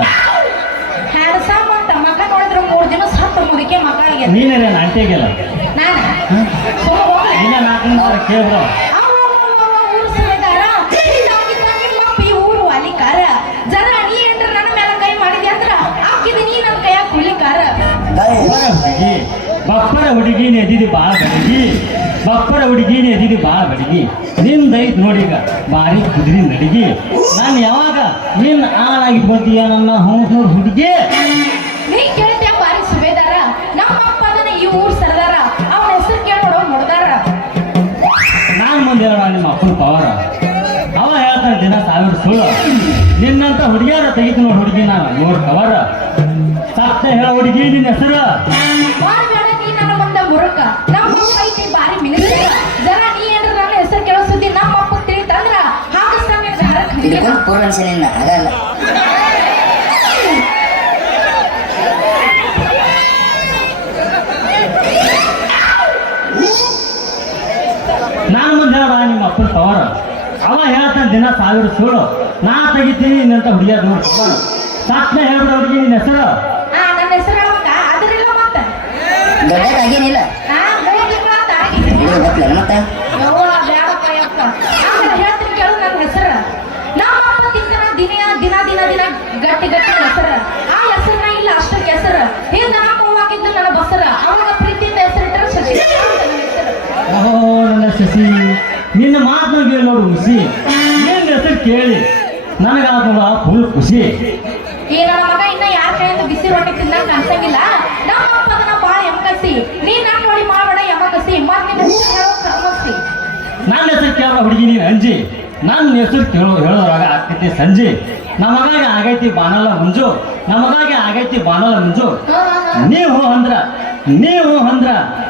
ನೀನೇ ನಾಟ್ಯಾಗಿಲ್ಲ ನೀನ ನಾಲ್ಕು ಕೇಳ್ರ ಹುಡುಗಿ ಬಪ್ಪರ ಹುಡುಗಿನ ಎದಿದಿ ಬಾಳ ಬಡಗಿ ಬಪ್ಪರ ಹುಡುಗಿನ ಎದಿದಿ ಬಾಳ ಬಡಗಿ ನಿಂದೈತ್ ನೋಡೀಗ ಬಾರಿ ಕುದುರಿ ನಡಿಗಿ ನಾನು ಯಾವಾಗ ನಿನ್ನ ಆಳಾಗಿ ಬಂದೀಯ ನನ್ನ ಹೌದು ಹುಡುಗಿ ನೀ ಕೇಳ್ತೀಯ ಬಾರಿ ಸುಬೇದಾರ ನಮ್ಮ ಅಪ್ಪ ಅದನ್ನ ಈ ಊರ್ ಸರ್ದಾರ ಅವನ ಹೆಸರು ಕೇಳೋಡ ನೋಡ್ದಾರ ನಾನು ಮುಂದೆ ಹೇಳೋಣ ನಿಮ್ಮ ಅಪ್ಪನ ಪವರ ಅವ ಹೇಳ್ತಾನೆ ದಿನ 1000 ಸುಳ್ಳು ನಿನ್ನಂತ ಹುಡುಗಿಯಾರ ತೆಗಿತು ನೋಡಿ ಹುಡುಗಿ ನಾನು ನೋಡ್ ಕವರ ಸತ್ತ ಹೇಳೋ ಹುಡುಗಿ ನಿನ್ನ ಹೆಸರು ಮಾಡ್ಬೇಡ ನೀ ನನ್ನ ಮುಂದೆ ಮುರುಕ ನಮ್ಮ ಅಪ್ಪ ಐತಿ ಬಾರಿ ಮಿನಿಸ್ಟರ್ ಜನ ನೀ ಏನ್ರ ನನ್ನ ಹೆಸರು ಕೇಳೋ ಸುದ್ದಿ ನಮ್ಮ ಅಪ್ಪ ತಿಳಿತಂದ್ರ ಹಾಗಸ್ತಾನೆ ಇದಕ್ಕೊಂದು ಪೂರ್ವನ್ಸಲಿಲ್ಲ ಆಗಲ್ಲ ನಾನು ಮುಂದೆ ಹೇಳೋಣ ನಿಮ್ಮ ಅಪ್ಪನ ಪವರ ಅವ ಹೇಳ್ತಾನೆ ದಿನ 1000 ಸುಳ್ಳು ನಾ ತೆಗಿತೀನಿ ಇನ್ನಂತ ಹುಡುಗಿಯಾರ ನೋಡಿ ಕವರ ಸತ್ತ ಹೇಳ್ಬಿಡ ಹುಡುಗಿ ನಿನ್ನ ಹೆಸರು ನನ್ನ ಹೆಸರು ಹೇಳ್ಬೇಕ ಅದ್ರಿಲ್ಲ ಮತ್ತ ದೊಡ್ಡದಾಗೇನಿಲ್ಲ ಹೋಗ್ಲಿಲ್ಲ ಅಂತ ಆಗಿದೆ ಇದು ಗೊತ್ತಿಲ್ಲ ಮತ್ತೆ ಯವ್ವ ಬ್ಯಾಡಪ್ಪ ಯಪ್ಪ ಅಂದ್ರೆ ಹೇಳ್ತೀನಿ ಕೇಳು ನನ್ನ ಹೆಸರು ನಮ್ಮ ಅಪ್ಪ ತಿಂತಾನ ದಿನ ಗಟ್ಟಿ ಹೆಸರು ಆ ಹೆಸರನ್ನ ಇಲ್ಲ ಅಷ್ಟಕ್ಕೆ ಹೆಸರು ಹಿಂದ ನಮ್ಮ ಹೂವಾಗಿದ್ದು ನನ್ನ ಬಸರ ಅವಾಗ ಪ್ರೀತಿಯಿಂದ ಹೆಸರಿಟ್ಟರೆ ಶಶಿ ಅಂತ ನನ್ನ ಹೆಸರು ಓಹೋ ನನ್ನ ಶಶಿ ನಿನ್ನ ಮಾತನ್ನ ಕೇಳಿ ನೋಡು ಖುಷಿ ನಿನ್ನ ಹೆಸರು ಕೇಳಿ ನನಗಾದ ಫುಲ್ ಖುಷಿ ಈ ನನ್ನ ಮಗ ಇನ್ನ ಯಾರ ಕೈಯಿಂದ ಬಿಸಿ ರೊಟ್ಟಿ ತಿನ್ನಕ್ ಅನ್ಸಂಗಿಲ್ಲ ನಮ್ಮ ಅಪ್ಪ ಅದನ್ನ ಬಾಳ ಎಮಕಸಿ ನೀನ್ ನನ್ನ ನೋಡಿ ಮಾಡಬೇಡ ಎಮಕಸಿ ಮತ್ ನಿನ್ನ ಹೆಸರು ಹೇಳೋ ಕರ್ಮಸಿ ನನ್ನ ಹೆಸರು ಕೇಳೋ ಹುಡುಗಿ ನೀನು ಅಂಜಿ ನನ್ನ ಹೆಸರು ಹೇಳೋದ್ರಾಗ ಆಗ್ತೈತಿ ಸಂಜೆ, ನಮಗಾಗಿ ಆಗೈತಿ ಬಾನಲ್ಲ ಮುಂಜು, ನಮಗಾಗಿ ಆಗೈತಿ ಬಾನಲ್ಲ ಮುಂಜು. ನೀವು ಅಂದ್ರ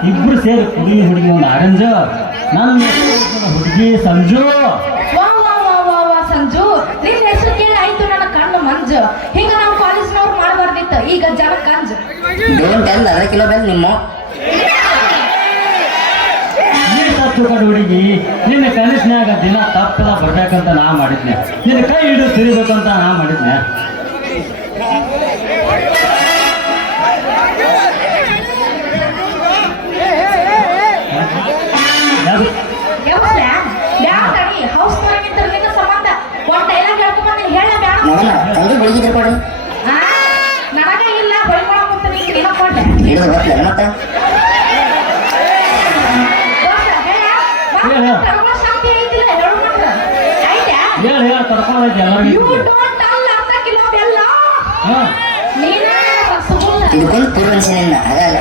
ಇಬ್ರು ಸೇರಿ ಹುಡುಗಿ ಒಂದು ಆರೆಂಜ್, ನನ್ನ ಹುಡುಗಿ ಸಂಜು. ವಾ ವಾ ವಾ ವಾ ವಾ ಸಂಜು, ನಿನ್ ಹೆಸರು ಕೇಳಿ ಆಯ್ತು ನನ್ನ ಕಣ್ಣು ಮಂಜು. ಹಿಂಗ ನಾವು ಕಾಲೇಜ್ನವ್ರು ಮಾಡಬಾರ್ದಿತ್ತು, ಈಗ ಜನ ಕಂಜು. ಡೋಂಟ್ ಟೆಲ್ ಅರ್ಧ ಕಿಲೋ ಬೆಲ್ ನಿಮ್ಮ ತಿಳ್ಕೊಂಡು ಹುಡುಗಿ ನಿನ್ನ ಕನಸಿನಾಗ ದಿನ ತಪ್ಪಲ್ಲ ಬರ್ಬೇಕಂತ ನಾ ಮಾಡಿದ್ನೆ, ನಿನ್ನ ಕೈ ಹಿಡಿದು ತಿರಿಬೇಕಂತ ನಾ ಮಾಡಿದ್ನೆ. ತಂಗಿ ಬೆಳಗಿದ್ರು ಕೊಡಿ ನನಗ ಇಲ್ಲ ಬಳಿಕೊಳಕ್ಕೆ ಹಿಡಿದು ಗೊತ್ತಿಲ್ಲ ಮತ್ತೆ ಹೇಳ ತಡ್ಕೊಂಡೈತಿ ಇದಕ್ಕೊಂದು ಪೂರ್ವನಿಸಿನ ಆಗಲ್ಲ.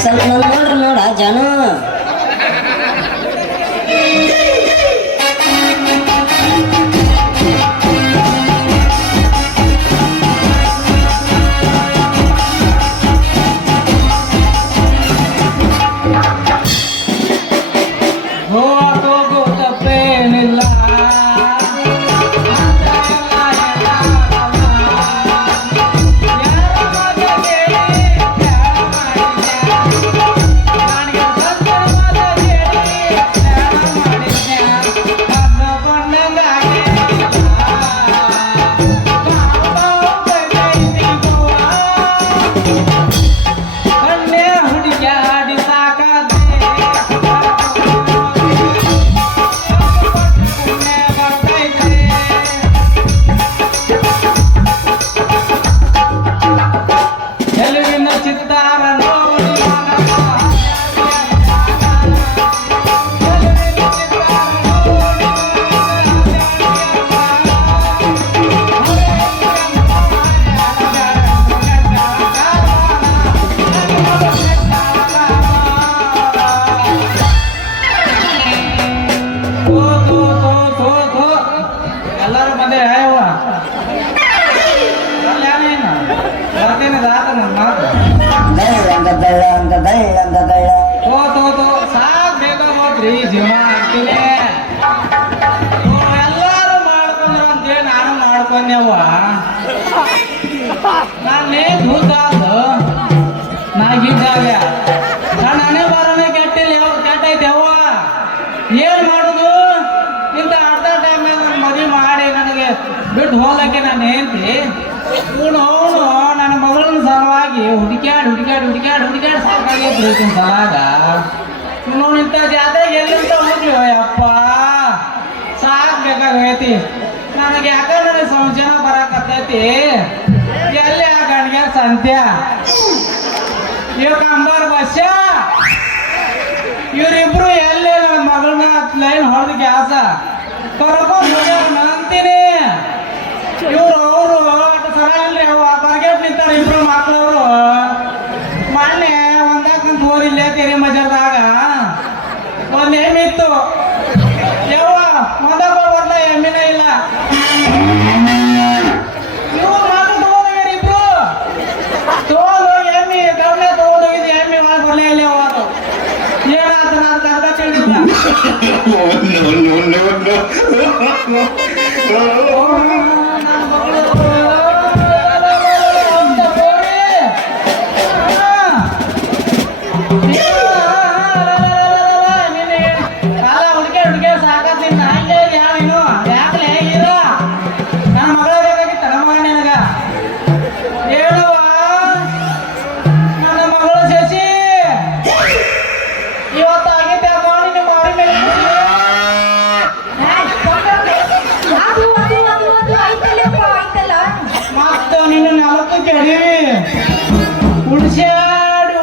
ಸ್ವಲ್ಪ ನೋಡ್ರಿ ನೋಡ ಜಾನು ಹೋಗೋ ತಪ್ಪೇನಿಲ್ಲ ಎಲ್ಲರೂ ಬಂದೆ ಯಾವ ಬರ್ತೇನೆ ರಾತ ನನ್ನ ಮಾತು ತೋ ಸಾಕ್ ಬೇಕಾ ನೋಡ್ರಿ ಜೀವ ಅಂತೀನಿ ಎಲ್ಲಾರು ಮಾಡ್ಕೊಂಡ್ರು ಅಂತೇಳಿ ನಾನು ಮಾಡ್ಕೊಂಡೆವ ನಾನೇ ಭೂತಾದ ನಾಗಿದ್ದಾಗ ನಾನೇ ಬರೋನೇ ಕೆಟ್ಟೈತೆ ಅವ್ವ ಏನ್ ಮಾಡುದು ಇಂಥ ಅರ್ಧ ಟೈಮ್ ಮದುವೆ ಮಾಡಿ ನನಗೆ ಬಿಟ್ಟು ಹೋಗ್ಲಕ್ಕೆ ನಾನು ಹೇಳ್ತಿ ಅವನು ನನ್ನ ಮಗಳನ್ನ ಸಲುವಾಗಿ ಹುಡುಕ್ಯಾಡಿ ಸಾಕಾಗೈತಿ ಸಲಾಗ ಇವನು ಇಂಥ ಜಾತ್ರೆಗೆ ಎಲ್ಲಿಂದ ಹೋಗ್ಲಿ ಅಪ್ಪ ಸಾಕ್ ಬೇಕಾಗೈತಿ ನನಗೆ ಯಾಕಂದ್ರೆ ನನಗೆ ಸಂಶಯ ಬರಾಕತ್ತೈತಿ ಎಲ್ಲಿ ಆ ಗಂಡಿಗೆ ಸಂತ್ಯ ಇವ್ ಕಂಬಾರ ಬಸ್ಸ ಇವರಿಬ್ರು ಎಲ್ಲಿ ನನ್ನ ಮಗಳನ್ನ ಲೈನ್ ಹೊಡೆದ ಗ್ಯಾಸ ಕರ್ಕೊಂಡು ಅಂತೀನಿ ಇವ್ರು ಅವರು ಸರ ಇಲ್ರಿ ಅವ ಬರ್ಗೆಟ್ ನಿಂತಾರೆ ಇಬ್ರು ಮಕ್ಕಳವರು ಮೊನ್ನೆ ಒಂದಾಕಂತ ಹೋರಿಲ್ಲ ತೆರೆ ಮಜಾರ್ದಾಗ ಒಂದ್ ಎಮ್ಮೆ ಇತ್ತು ಯವ್ವ ಒಂದಾಗ ಬರ್ಲ ಎಮ್ಮೆನೇ ಇಲ್ಲ ಇವ್ರು ಮಾತು ತಗೊಂಡೋಗ್ಯಾರ ಇಬ್ರು ತಗೊಂಡೋಗಿ ಎಮ್ಮಿ ಕಮ್ಮೆ ತಗೊಂಡೋಗಿದ್ದು ಎಮ್ಮಿ ಮಾಡಿ ಬರ್ಲೇ ಇಲ್ಲ ಅವತ್ತು ಏನಾತ ನಾನು ಕರ್ದ ತಿಳಿದಿಲ್ಲ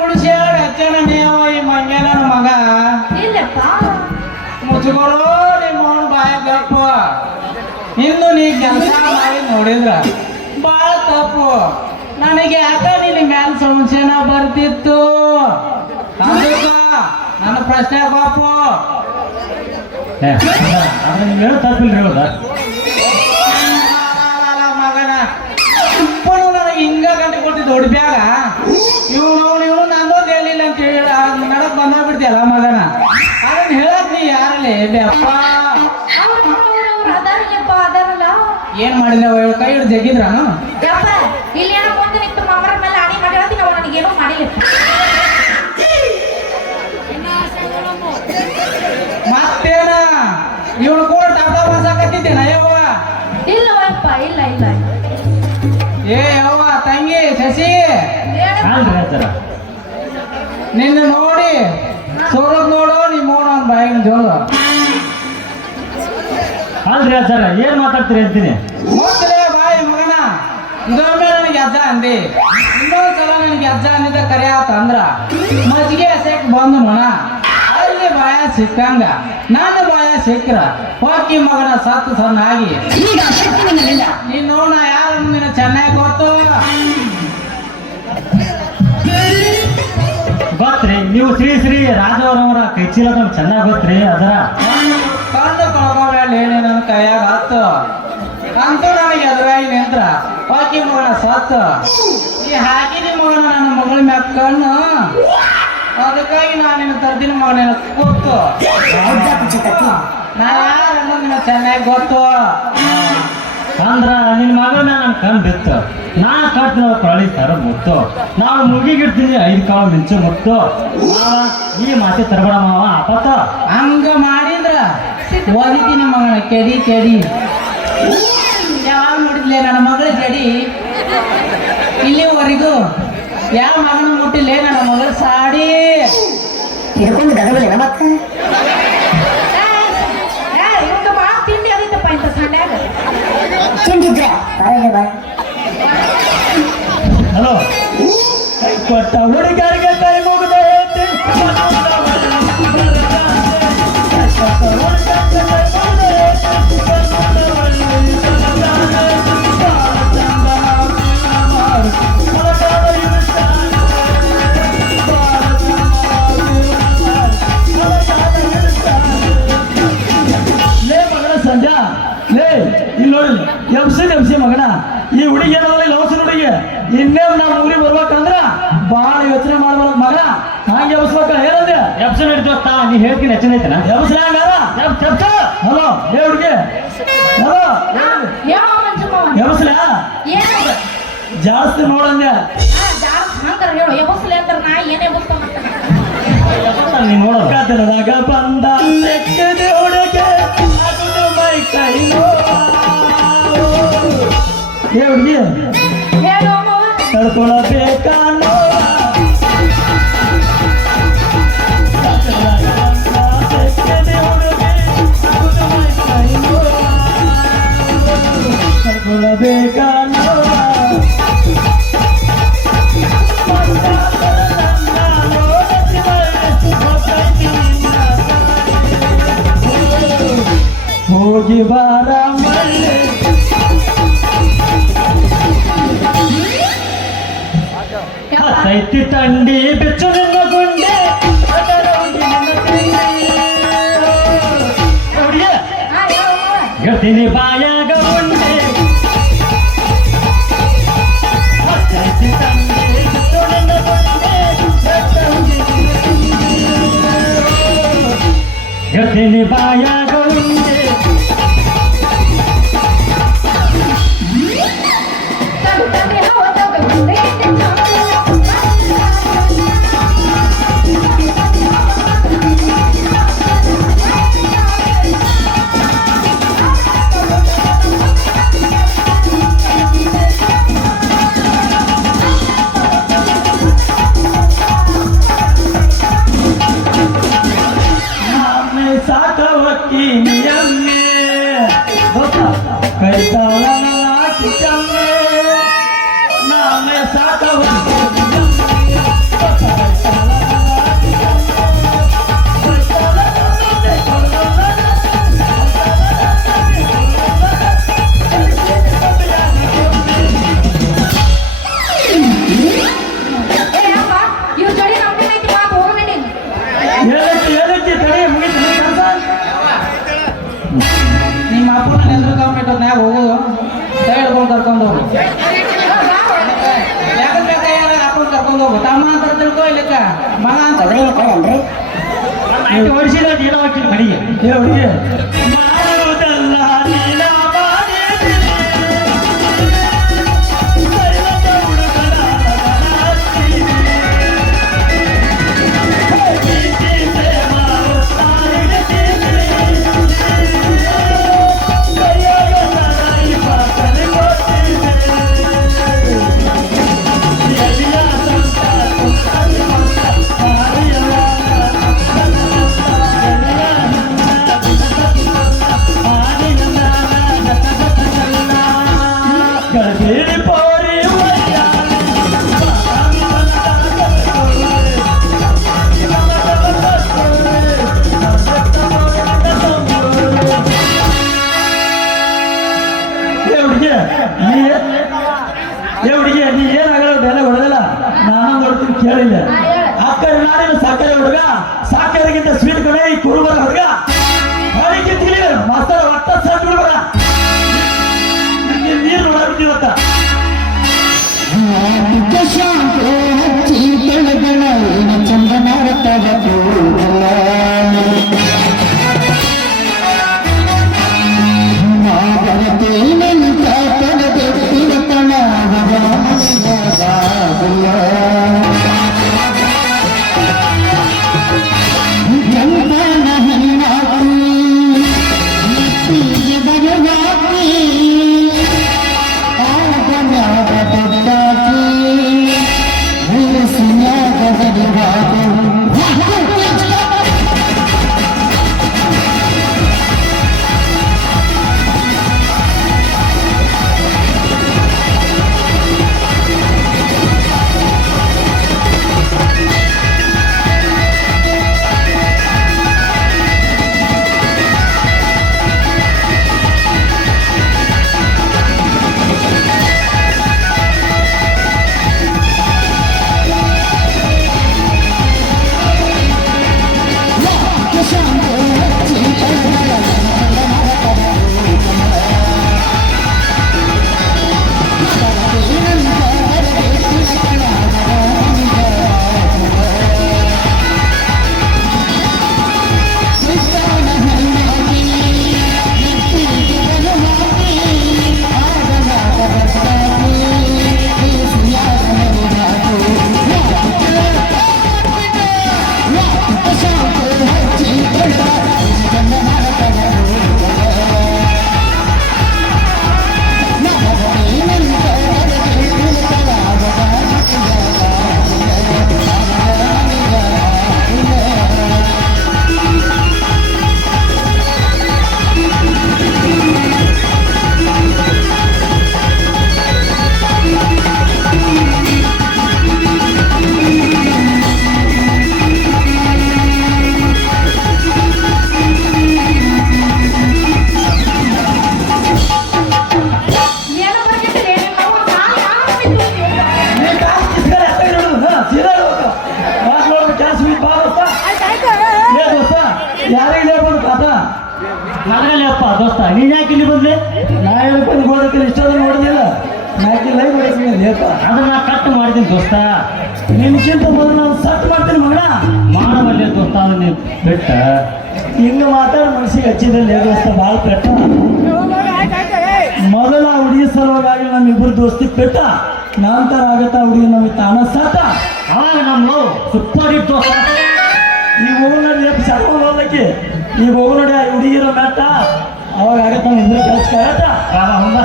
ಉಳಿಸ್ಯಾಡ್ ಹಚ್ಚನ ನೀವ ಈ ಮಂಗೆ ನನ್ನ ಮಗ ಮುಚ್ಕೊಳೋ ನಿಮ್ಮ ಬಾಯ ಗಪ್ಪ ಇನ್ನು ನೀ ಕೆಲಸ ಮಾಡಿ ನೋಡಿದ್ರ ಬಾಳ ತಪ್ಪು ನನಗೆ ಯಾಕ ನಿನ್ನ ಮ್ಯಾಲ ಸಂಶಯನ ಬರ್ತಿತ್ತು ನನ್ನ ಪ್ರಶ್ನೆ ಬಾಪು ತಪ್ಪಿಲ್ರಿ ಹೌದಾ ಮಗನ ಇಪ್ಪನು ನನಗೆ ಹಿಂಗ ಗಂಟೆ ಕೊಟ್ಟಿದ್ದು ಹೊಡ್ಬ್ಯಾಗ ಇವನು ನಂದೊಂದು ಹೇಳಿಲ್ಲ ಅಂತ ಹೇಳಿ ನಡಕ್ ಬಂದಾಗ್ಬಿಡ್ತಿಯಲ್ಲ ಮಗನ ಅದನ್ನ ಹೇಳಕ್ ನೀ ಯಾರಲ್ಲಿ ಬೆಪ್ಪ ಏನ್ ಮಾಡಿದವ ಕೈ ಹಿಡಿದು ಜಗ್ಗಿದ್ರಾನು ಮತ್ತೇನ ಇವನು ಕೂಡ ಟಾಟಾ ಬಸ್ ಹಾಕತ್ತಿದ್ದೇನ ಯವ್ವ ಇಲ್ಲ ಏ ಯವ್ವ ತಂಗಿ ಶಶಿ ನಿನ್ನ ನೋಡಿ ಸೋರದ್ ನೋಡು ನಿಮ್ಮ ಅವನ ಬಾಯಿನ ಜೋಗ ಅಲ್ರಿ ಸರ್ ಏನ್ ಮಾತಾಡ್ತೀರಿ ಅಂತೀನಿ ಹೋಗ್ತಲೇ ಬಾಯಿ ಮಗನ ಇದೊಮ್ಮೆ ನನಗೆ ಅಜ್ಜ ಅಂದಿ ಇನ್ನೊಂದ್ಸಲ ನನಗೆ ಅಜ್ಜ ಅಂದಿದ್ದ ಕರೆ ಆತ ಅಂದ್ರ ಮಜ್ಜಿಗೆ ಎಸೆಕ್ ಬಂದು ನೋಣ ಅಲ್ಲಿ ಬಾಯ ಸಿಕ್ಕಂಗ ನನ್ನ ಬಾಯ ಸಿಕ್ಕ್ರ ಹೋಗಿ ಮಗನ ಸತ್ತು ಸಣ್ಣ ಆಗಿ ನೀನು ನೋಡ ಯಾರು ನಿನ್ನ ಚೆನ್ನಾಗಿ ಗೊತ್ತು ಗೊತ್ತ್ರಿ ನೀವು ಶ್ರೀ ರಾಜವರವರ ಕೈ ಚೀಲ ನಮ್ಗೆ ಚೆನ್ನಾಗಿ ಗೊತ್ತ್ರಿ ಅದರ ಕಂಡು ಕಳ್ಕೊಂಡ್ಮೇಲೆ ಹೇಳಿ ನನ್ನ ಕೈಯಾಗ ಹತ್ತು ಅಂತೂ ನನಗೆ ಎದುರಾಗಿ ನಿಂತ್ರ ಬಾಕಿ ಮಗನ ಸತ್ತು ಈ ಹಾಕಿದಿ ಮಗನ ನನ್ನ ಮಗಳ ಮ್ಯಾಗ ಕಣ್ಣು ಅದಕ್ಕಾಗಿ ನಾನು ನಿನ್ನ ತರ್ದಿನ ಮಗನ ಕೂತು ನಾ ಯಾರು ಅನ್ನೋದು ನಿನ್ನ ಚೆನ್ನಾಗಿ ಗೊತ್ತು ಅಂದ್ರ ನಿನ್ನ ಮಗನ ನನ್ ಕಣ್ ಬಿತ್ತು ನಾ ಕಟ್ನ ಕಳಿ ತರ ಮುತ್ತು ನಾವು ಮುಗಿಗಿಡ್ತೀನಿ 5 ಕಾಳು ಮಿಂಚು ಮುತ್ತು ಈ ಮಾತಿ ತರಬೇಡ ಮಾವ ಆಪತ್ತ ಹಂಗ ಮಾಡಿದ್ರ ಓದಿತೀನಿ ಮಗನ ಕೆಡಿ ಕೆಡಿ ಯಾವಾಗ ನೋಡಿದ್ಲೆ ನನ್ನ ಮಗಳ ಕೆಡಿ ಇಲ್ಲಿವರೆಗೂ ಯಾವ ಮಗನ ಮುಟ್ಟಿಲ್ಲ ನನ್ನ ಮಗಳ ಸಾಡಿ ಹಿಡ್ಕೊಂಡು ಗದಬಲೇನ ಮತ್ತೆ ಇವಾಗ ಭಾಳ ತಿಂಡಿ ಅದೈತಪ್ಪ ಇಂಥ ಸಂಡ್ಯಾಗ ತಿಂದಿದ್ರೆ ಬಾ ಹಲೋ ಕೊಟ್ಟ ಹುಡುಗರಿಗೆ ಕೈ ಮುಗಿದ ಸಂಜಾ ಲೇ ಇಲ್ಲಿ ನೋಡಿ ಎಮ್ಸಿ ಮಗನ ಈ ಹುಡುಗಿ ಏನಲ್ಲ ಲವಸಿನ ಹುಡುಗಿ ಇನ್ನೇಮ್ ನಾವು ಊರಿಗೆ ಬರ್ಬೇಕಂದ್ರ ಬಹಳ ಯೋಚನೆ ಮಾಡ್ಬಾರ್ದು ಮಗ ಹಂಗೆ ಎಬ್ಸ್ಬೇಕ ಏನಂದ್ರೆ ಎಬ್ಸ ನಡೀತ ನೀ ಹೇಳ್ತೀನಿ ಹೆಚ್ಚಿನ ಐತನ ಹಲೋ ಏ ಹುಡುಗಿ ಹಲೋ ಯಾವ ಮಂಜುಮವ ಎಬ್ಸ್ಲ ಏನದು ಜಾಸ್ತಿ ನೋಡಂದೆ ಹಂಗಾರ ಹೇಳು ಎಬಸ್ಲಿ ಅಂತಾರ ನಾ ಏನೇ ಬಸ್ತ ನೀ ನೋಡೋದಾಗ ಬಂದ ಲೆಕ್ಕದ ಹುಡುಗಿ ಅಗುದು ಮೈ ಕೈ ಏ ಹುಡುಗಿ ಹೇಳು ಮಾವ ತಡ್ಕೊಳಬೇಕಾ ತಡ್ಕೊಳಬೇಕಾ ಹೋಗಿ ಬಾರ ಮಳ್ಳೆ ಸೈತಿ ತಂಡಿ ಬೆಚ್ಚು ನಿನ್ನ ಗುಂಡೆ ಹೇಳ್ತೀನಿ ಬಾಯಾಗ ಉಂಡೆ ಸೈತಿ ತಂಡಿ ಬೆಚ್ಚು ನಿನ್ನ ಗುಂಡೆ ಹೇಳ್ತೀನಿ ಬಾಯಾಗ ಉಂಡೆ ಸಾಕವಕ್ಕಿ ನಿಯಮ್ಮೆ ಕೈತಾಳ ಕಿಚ್ಚಮ್ಮೆ ನಾಮೆ ಸಾಕವಕ್ಕಿ ಇವ್ರ ಜೋಡಿ ಕಂಪ್ನಿ ಐತಿ ಮಾತು ಹೋಗ ನಡಿ ಏನಕ್ಕೆ ಕಡೆ ಮುಗಿತು ಕೆಲಸ ನಿಮ್ಮ ಅಪ್ಪನ ಎದುರು ಗೌರ್ಮೆಂಟ್ನ್ಯಾಗ ಹೋಗೋದು ಕೈ ಹಿಡ್ಕೊಂಡು ಕರ್ಕೊಂಡು ಹೋಗು ಯಾಕಂದ್ರೆ ಬೇಕಾಯಾರ ಹಾಕೊಂಡು ಕರ್ಕೊಂಡು ಹೋಗು ತಮ್ಮ ಅಂತ ತಿಳ್ಕೊ ಇಲ್ಲಿಕ್ಕ ಮಗ ಅಂತ ಕೊಬ್ಬರಿ ಕೊಡನ್ರಿ ಹೊಡಿಸಿದ ನೀನು ಹಾಕಿನ ಮಡಿಗೆ ಏ ಹುಡುಗಿ ಮಾಡುವುದಲ್ಲ ನೀನ ಹುಡುಗಿ ನೀ ಏನಾಗಲ್ಲ ಬೆಲೆ ಹೊಡೆದಿಲ್ಲ ನಾನು ನೋಡ್ತೀನಿ ಕೇಳಿಲ್ಲ ಅಕ್ಕ ನಾಡಿನ ಸಾಕರೆ ಹುಡುಗ ಸಾಕರಿಗಿಂತ ಸ್ವೀಟ್ ಕಡೆ ಈ ಕುರುಬರ ಹುಡುಗ ಅದಕ್ಕೆ ತಿಳಿದ ಮಾಸ್ತರ ಒಟ್ಟ ಸಾಕು ಹುಡುಗ ನೀರು ನೋಡಬಿಟ್ಟಿವತ್ತ ಯಾರಿಗೆ ಹೇಳ್ಬೋದು ತಾತ ನನಗಲ್ಲಿ ಅಪ್ಪ ದೋಸ್ತ ನೀನ್ ಯಾಕೆ ಇಲ್ಲಿ ಬಂದ್ಲೆ ನಾ ಹೇಳ್ಕೊಂಡು ಗೋಡಕ್ಕೆ ಇಷ್ಟೊಂದು ನೋಡಿದಿಲ್ಲ ನಾಲ್ಕು ಲೈವ್ ಮಾಡಿದ್ದೀನಿ ಲೇಪ ಅದನ್ನ ಕಟ್ ಮಾಡಿದ್ದೀನಿ ದೋಸ್ತ ನಿನ್ಕಿಂತ ಮೊದಲು ನಾನು ಸಟ್ ಮಾಡ್ತೀನಿ ಮಗಳ ಮಾಡಬಲ್ಲೆ ದೋಸ್ತ ಅದನ್ನ ಬಿಟ್ಟ ಹಿಂಗ ಮಾತಾಡಿ ಮನಸ್ಸಿಗೆ ಹಚ್ಚಿದಲ್ಲಿ ದೋಸ್ತ ಭಾಳ ಪೆಟ್ಟ ಮೊದಲ ಹುಡುಗಿ ಸಲುವಾಗಿ ನಮ್ಮಿಬ್ಬರು ದೋಸ್ತಿ ಪೆಟ್ಟ ನಂತರ ಆಗತ್ತ ಹುಡುಗಿ ನಮಗೆ ತಾನ ಸತ್ತ ಅವಾಗ ನಮ್ಮ ಸೂಪರ್ ಹಿಟ್ ದೋಸ್ತ ಈಗ ಹೋಗಿ ನೋಡಿ ಸರ್ಕೊಂಡು ಹೋಗ್ಲಕ್ಕೆ ಈಗ ಹೋಗಿ ನೋಡಿ ಆ ಹುಡುಗಿರೋ ಮೆಟ್ಟ ಅವಾಗ ಆಗತ್ತ ನಮ್ಮಿಬ್ಬರು ಕೆಲಸ ಕರೆಕ್ಟ ಹೌದಾ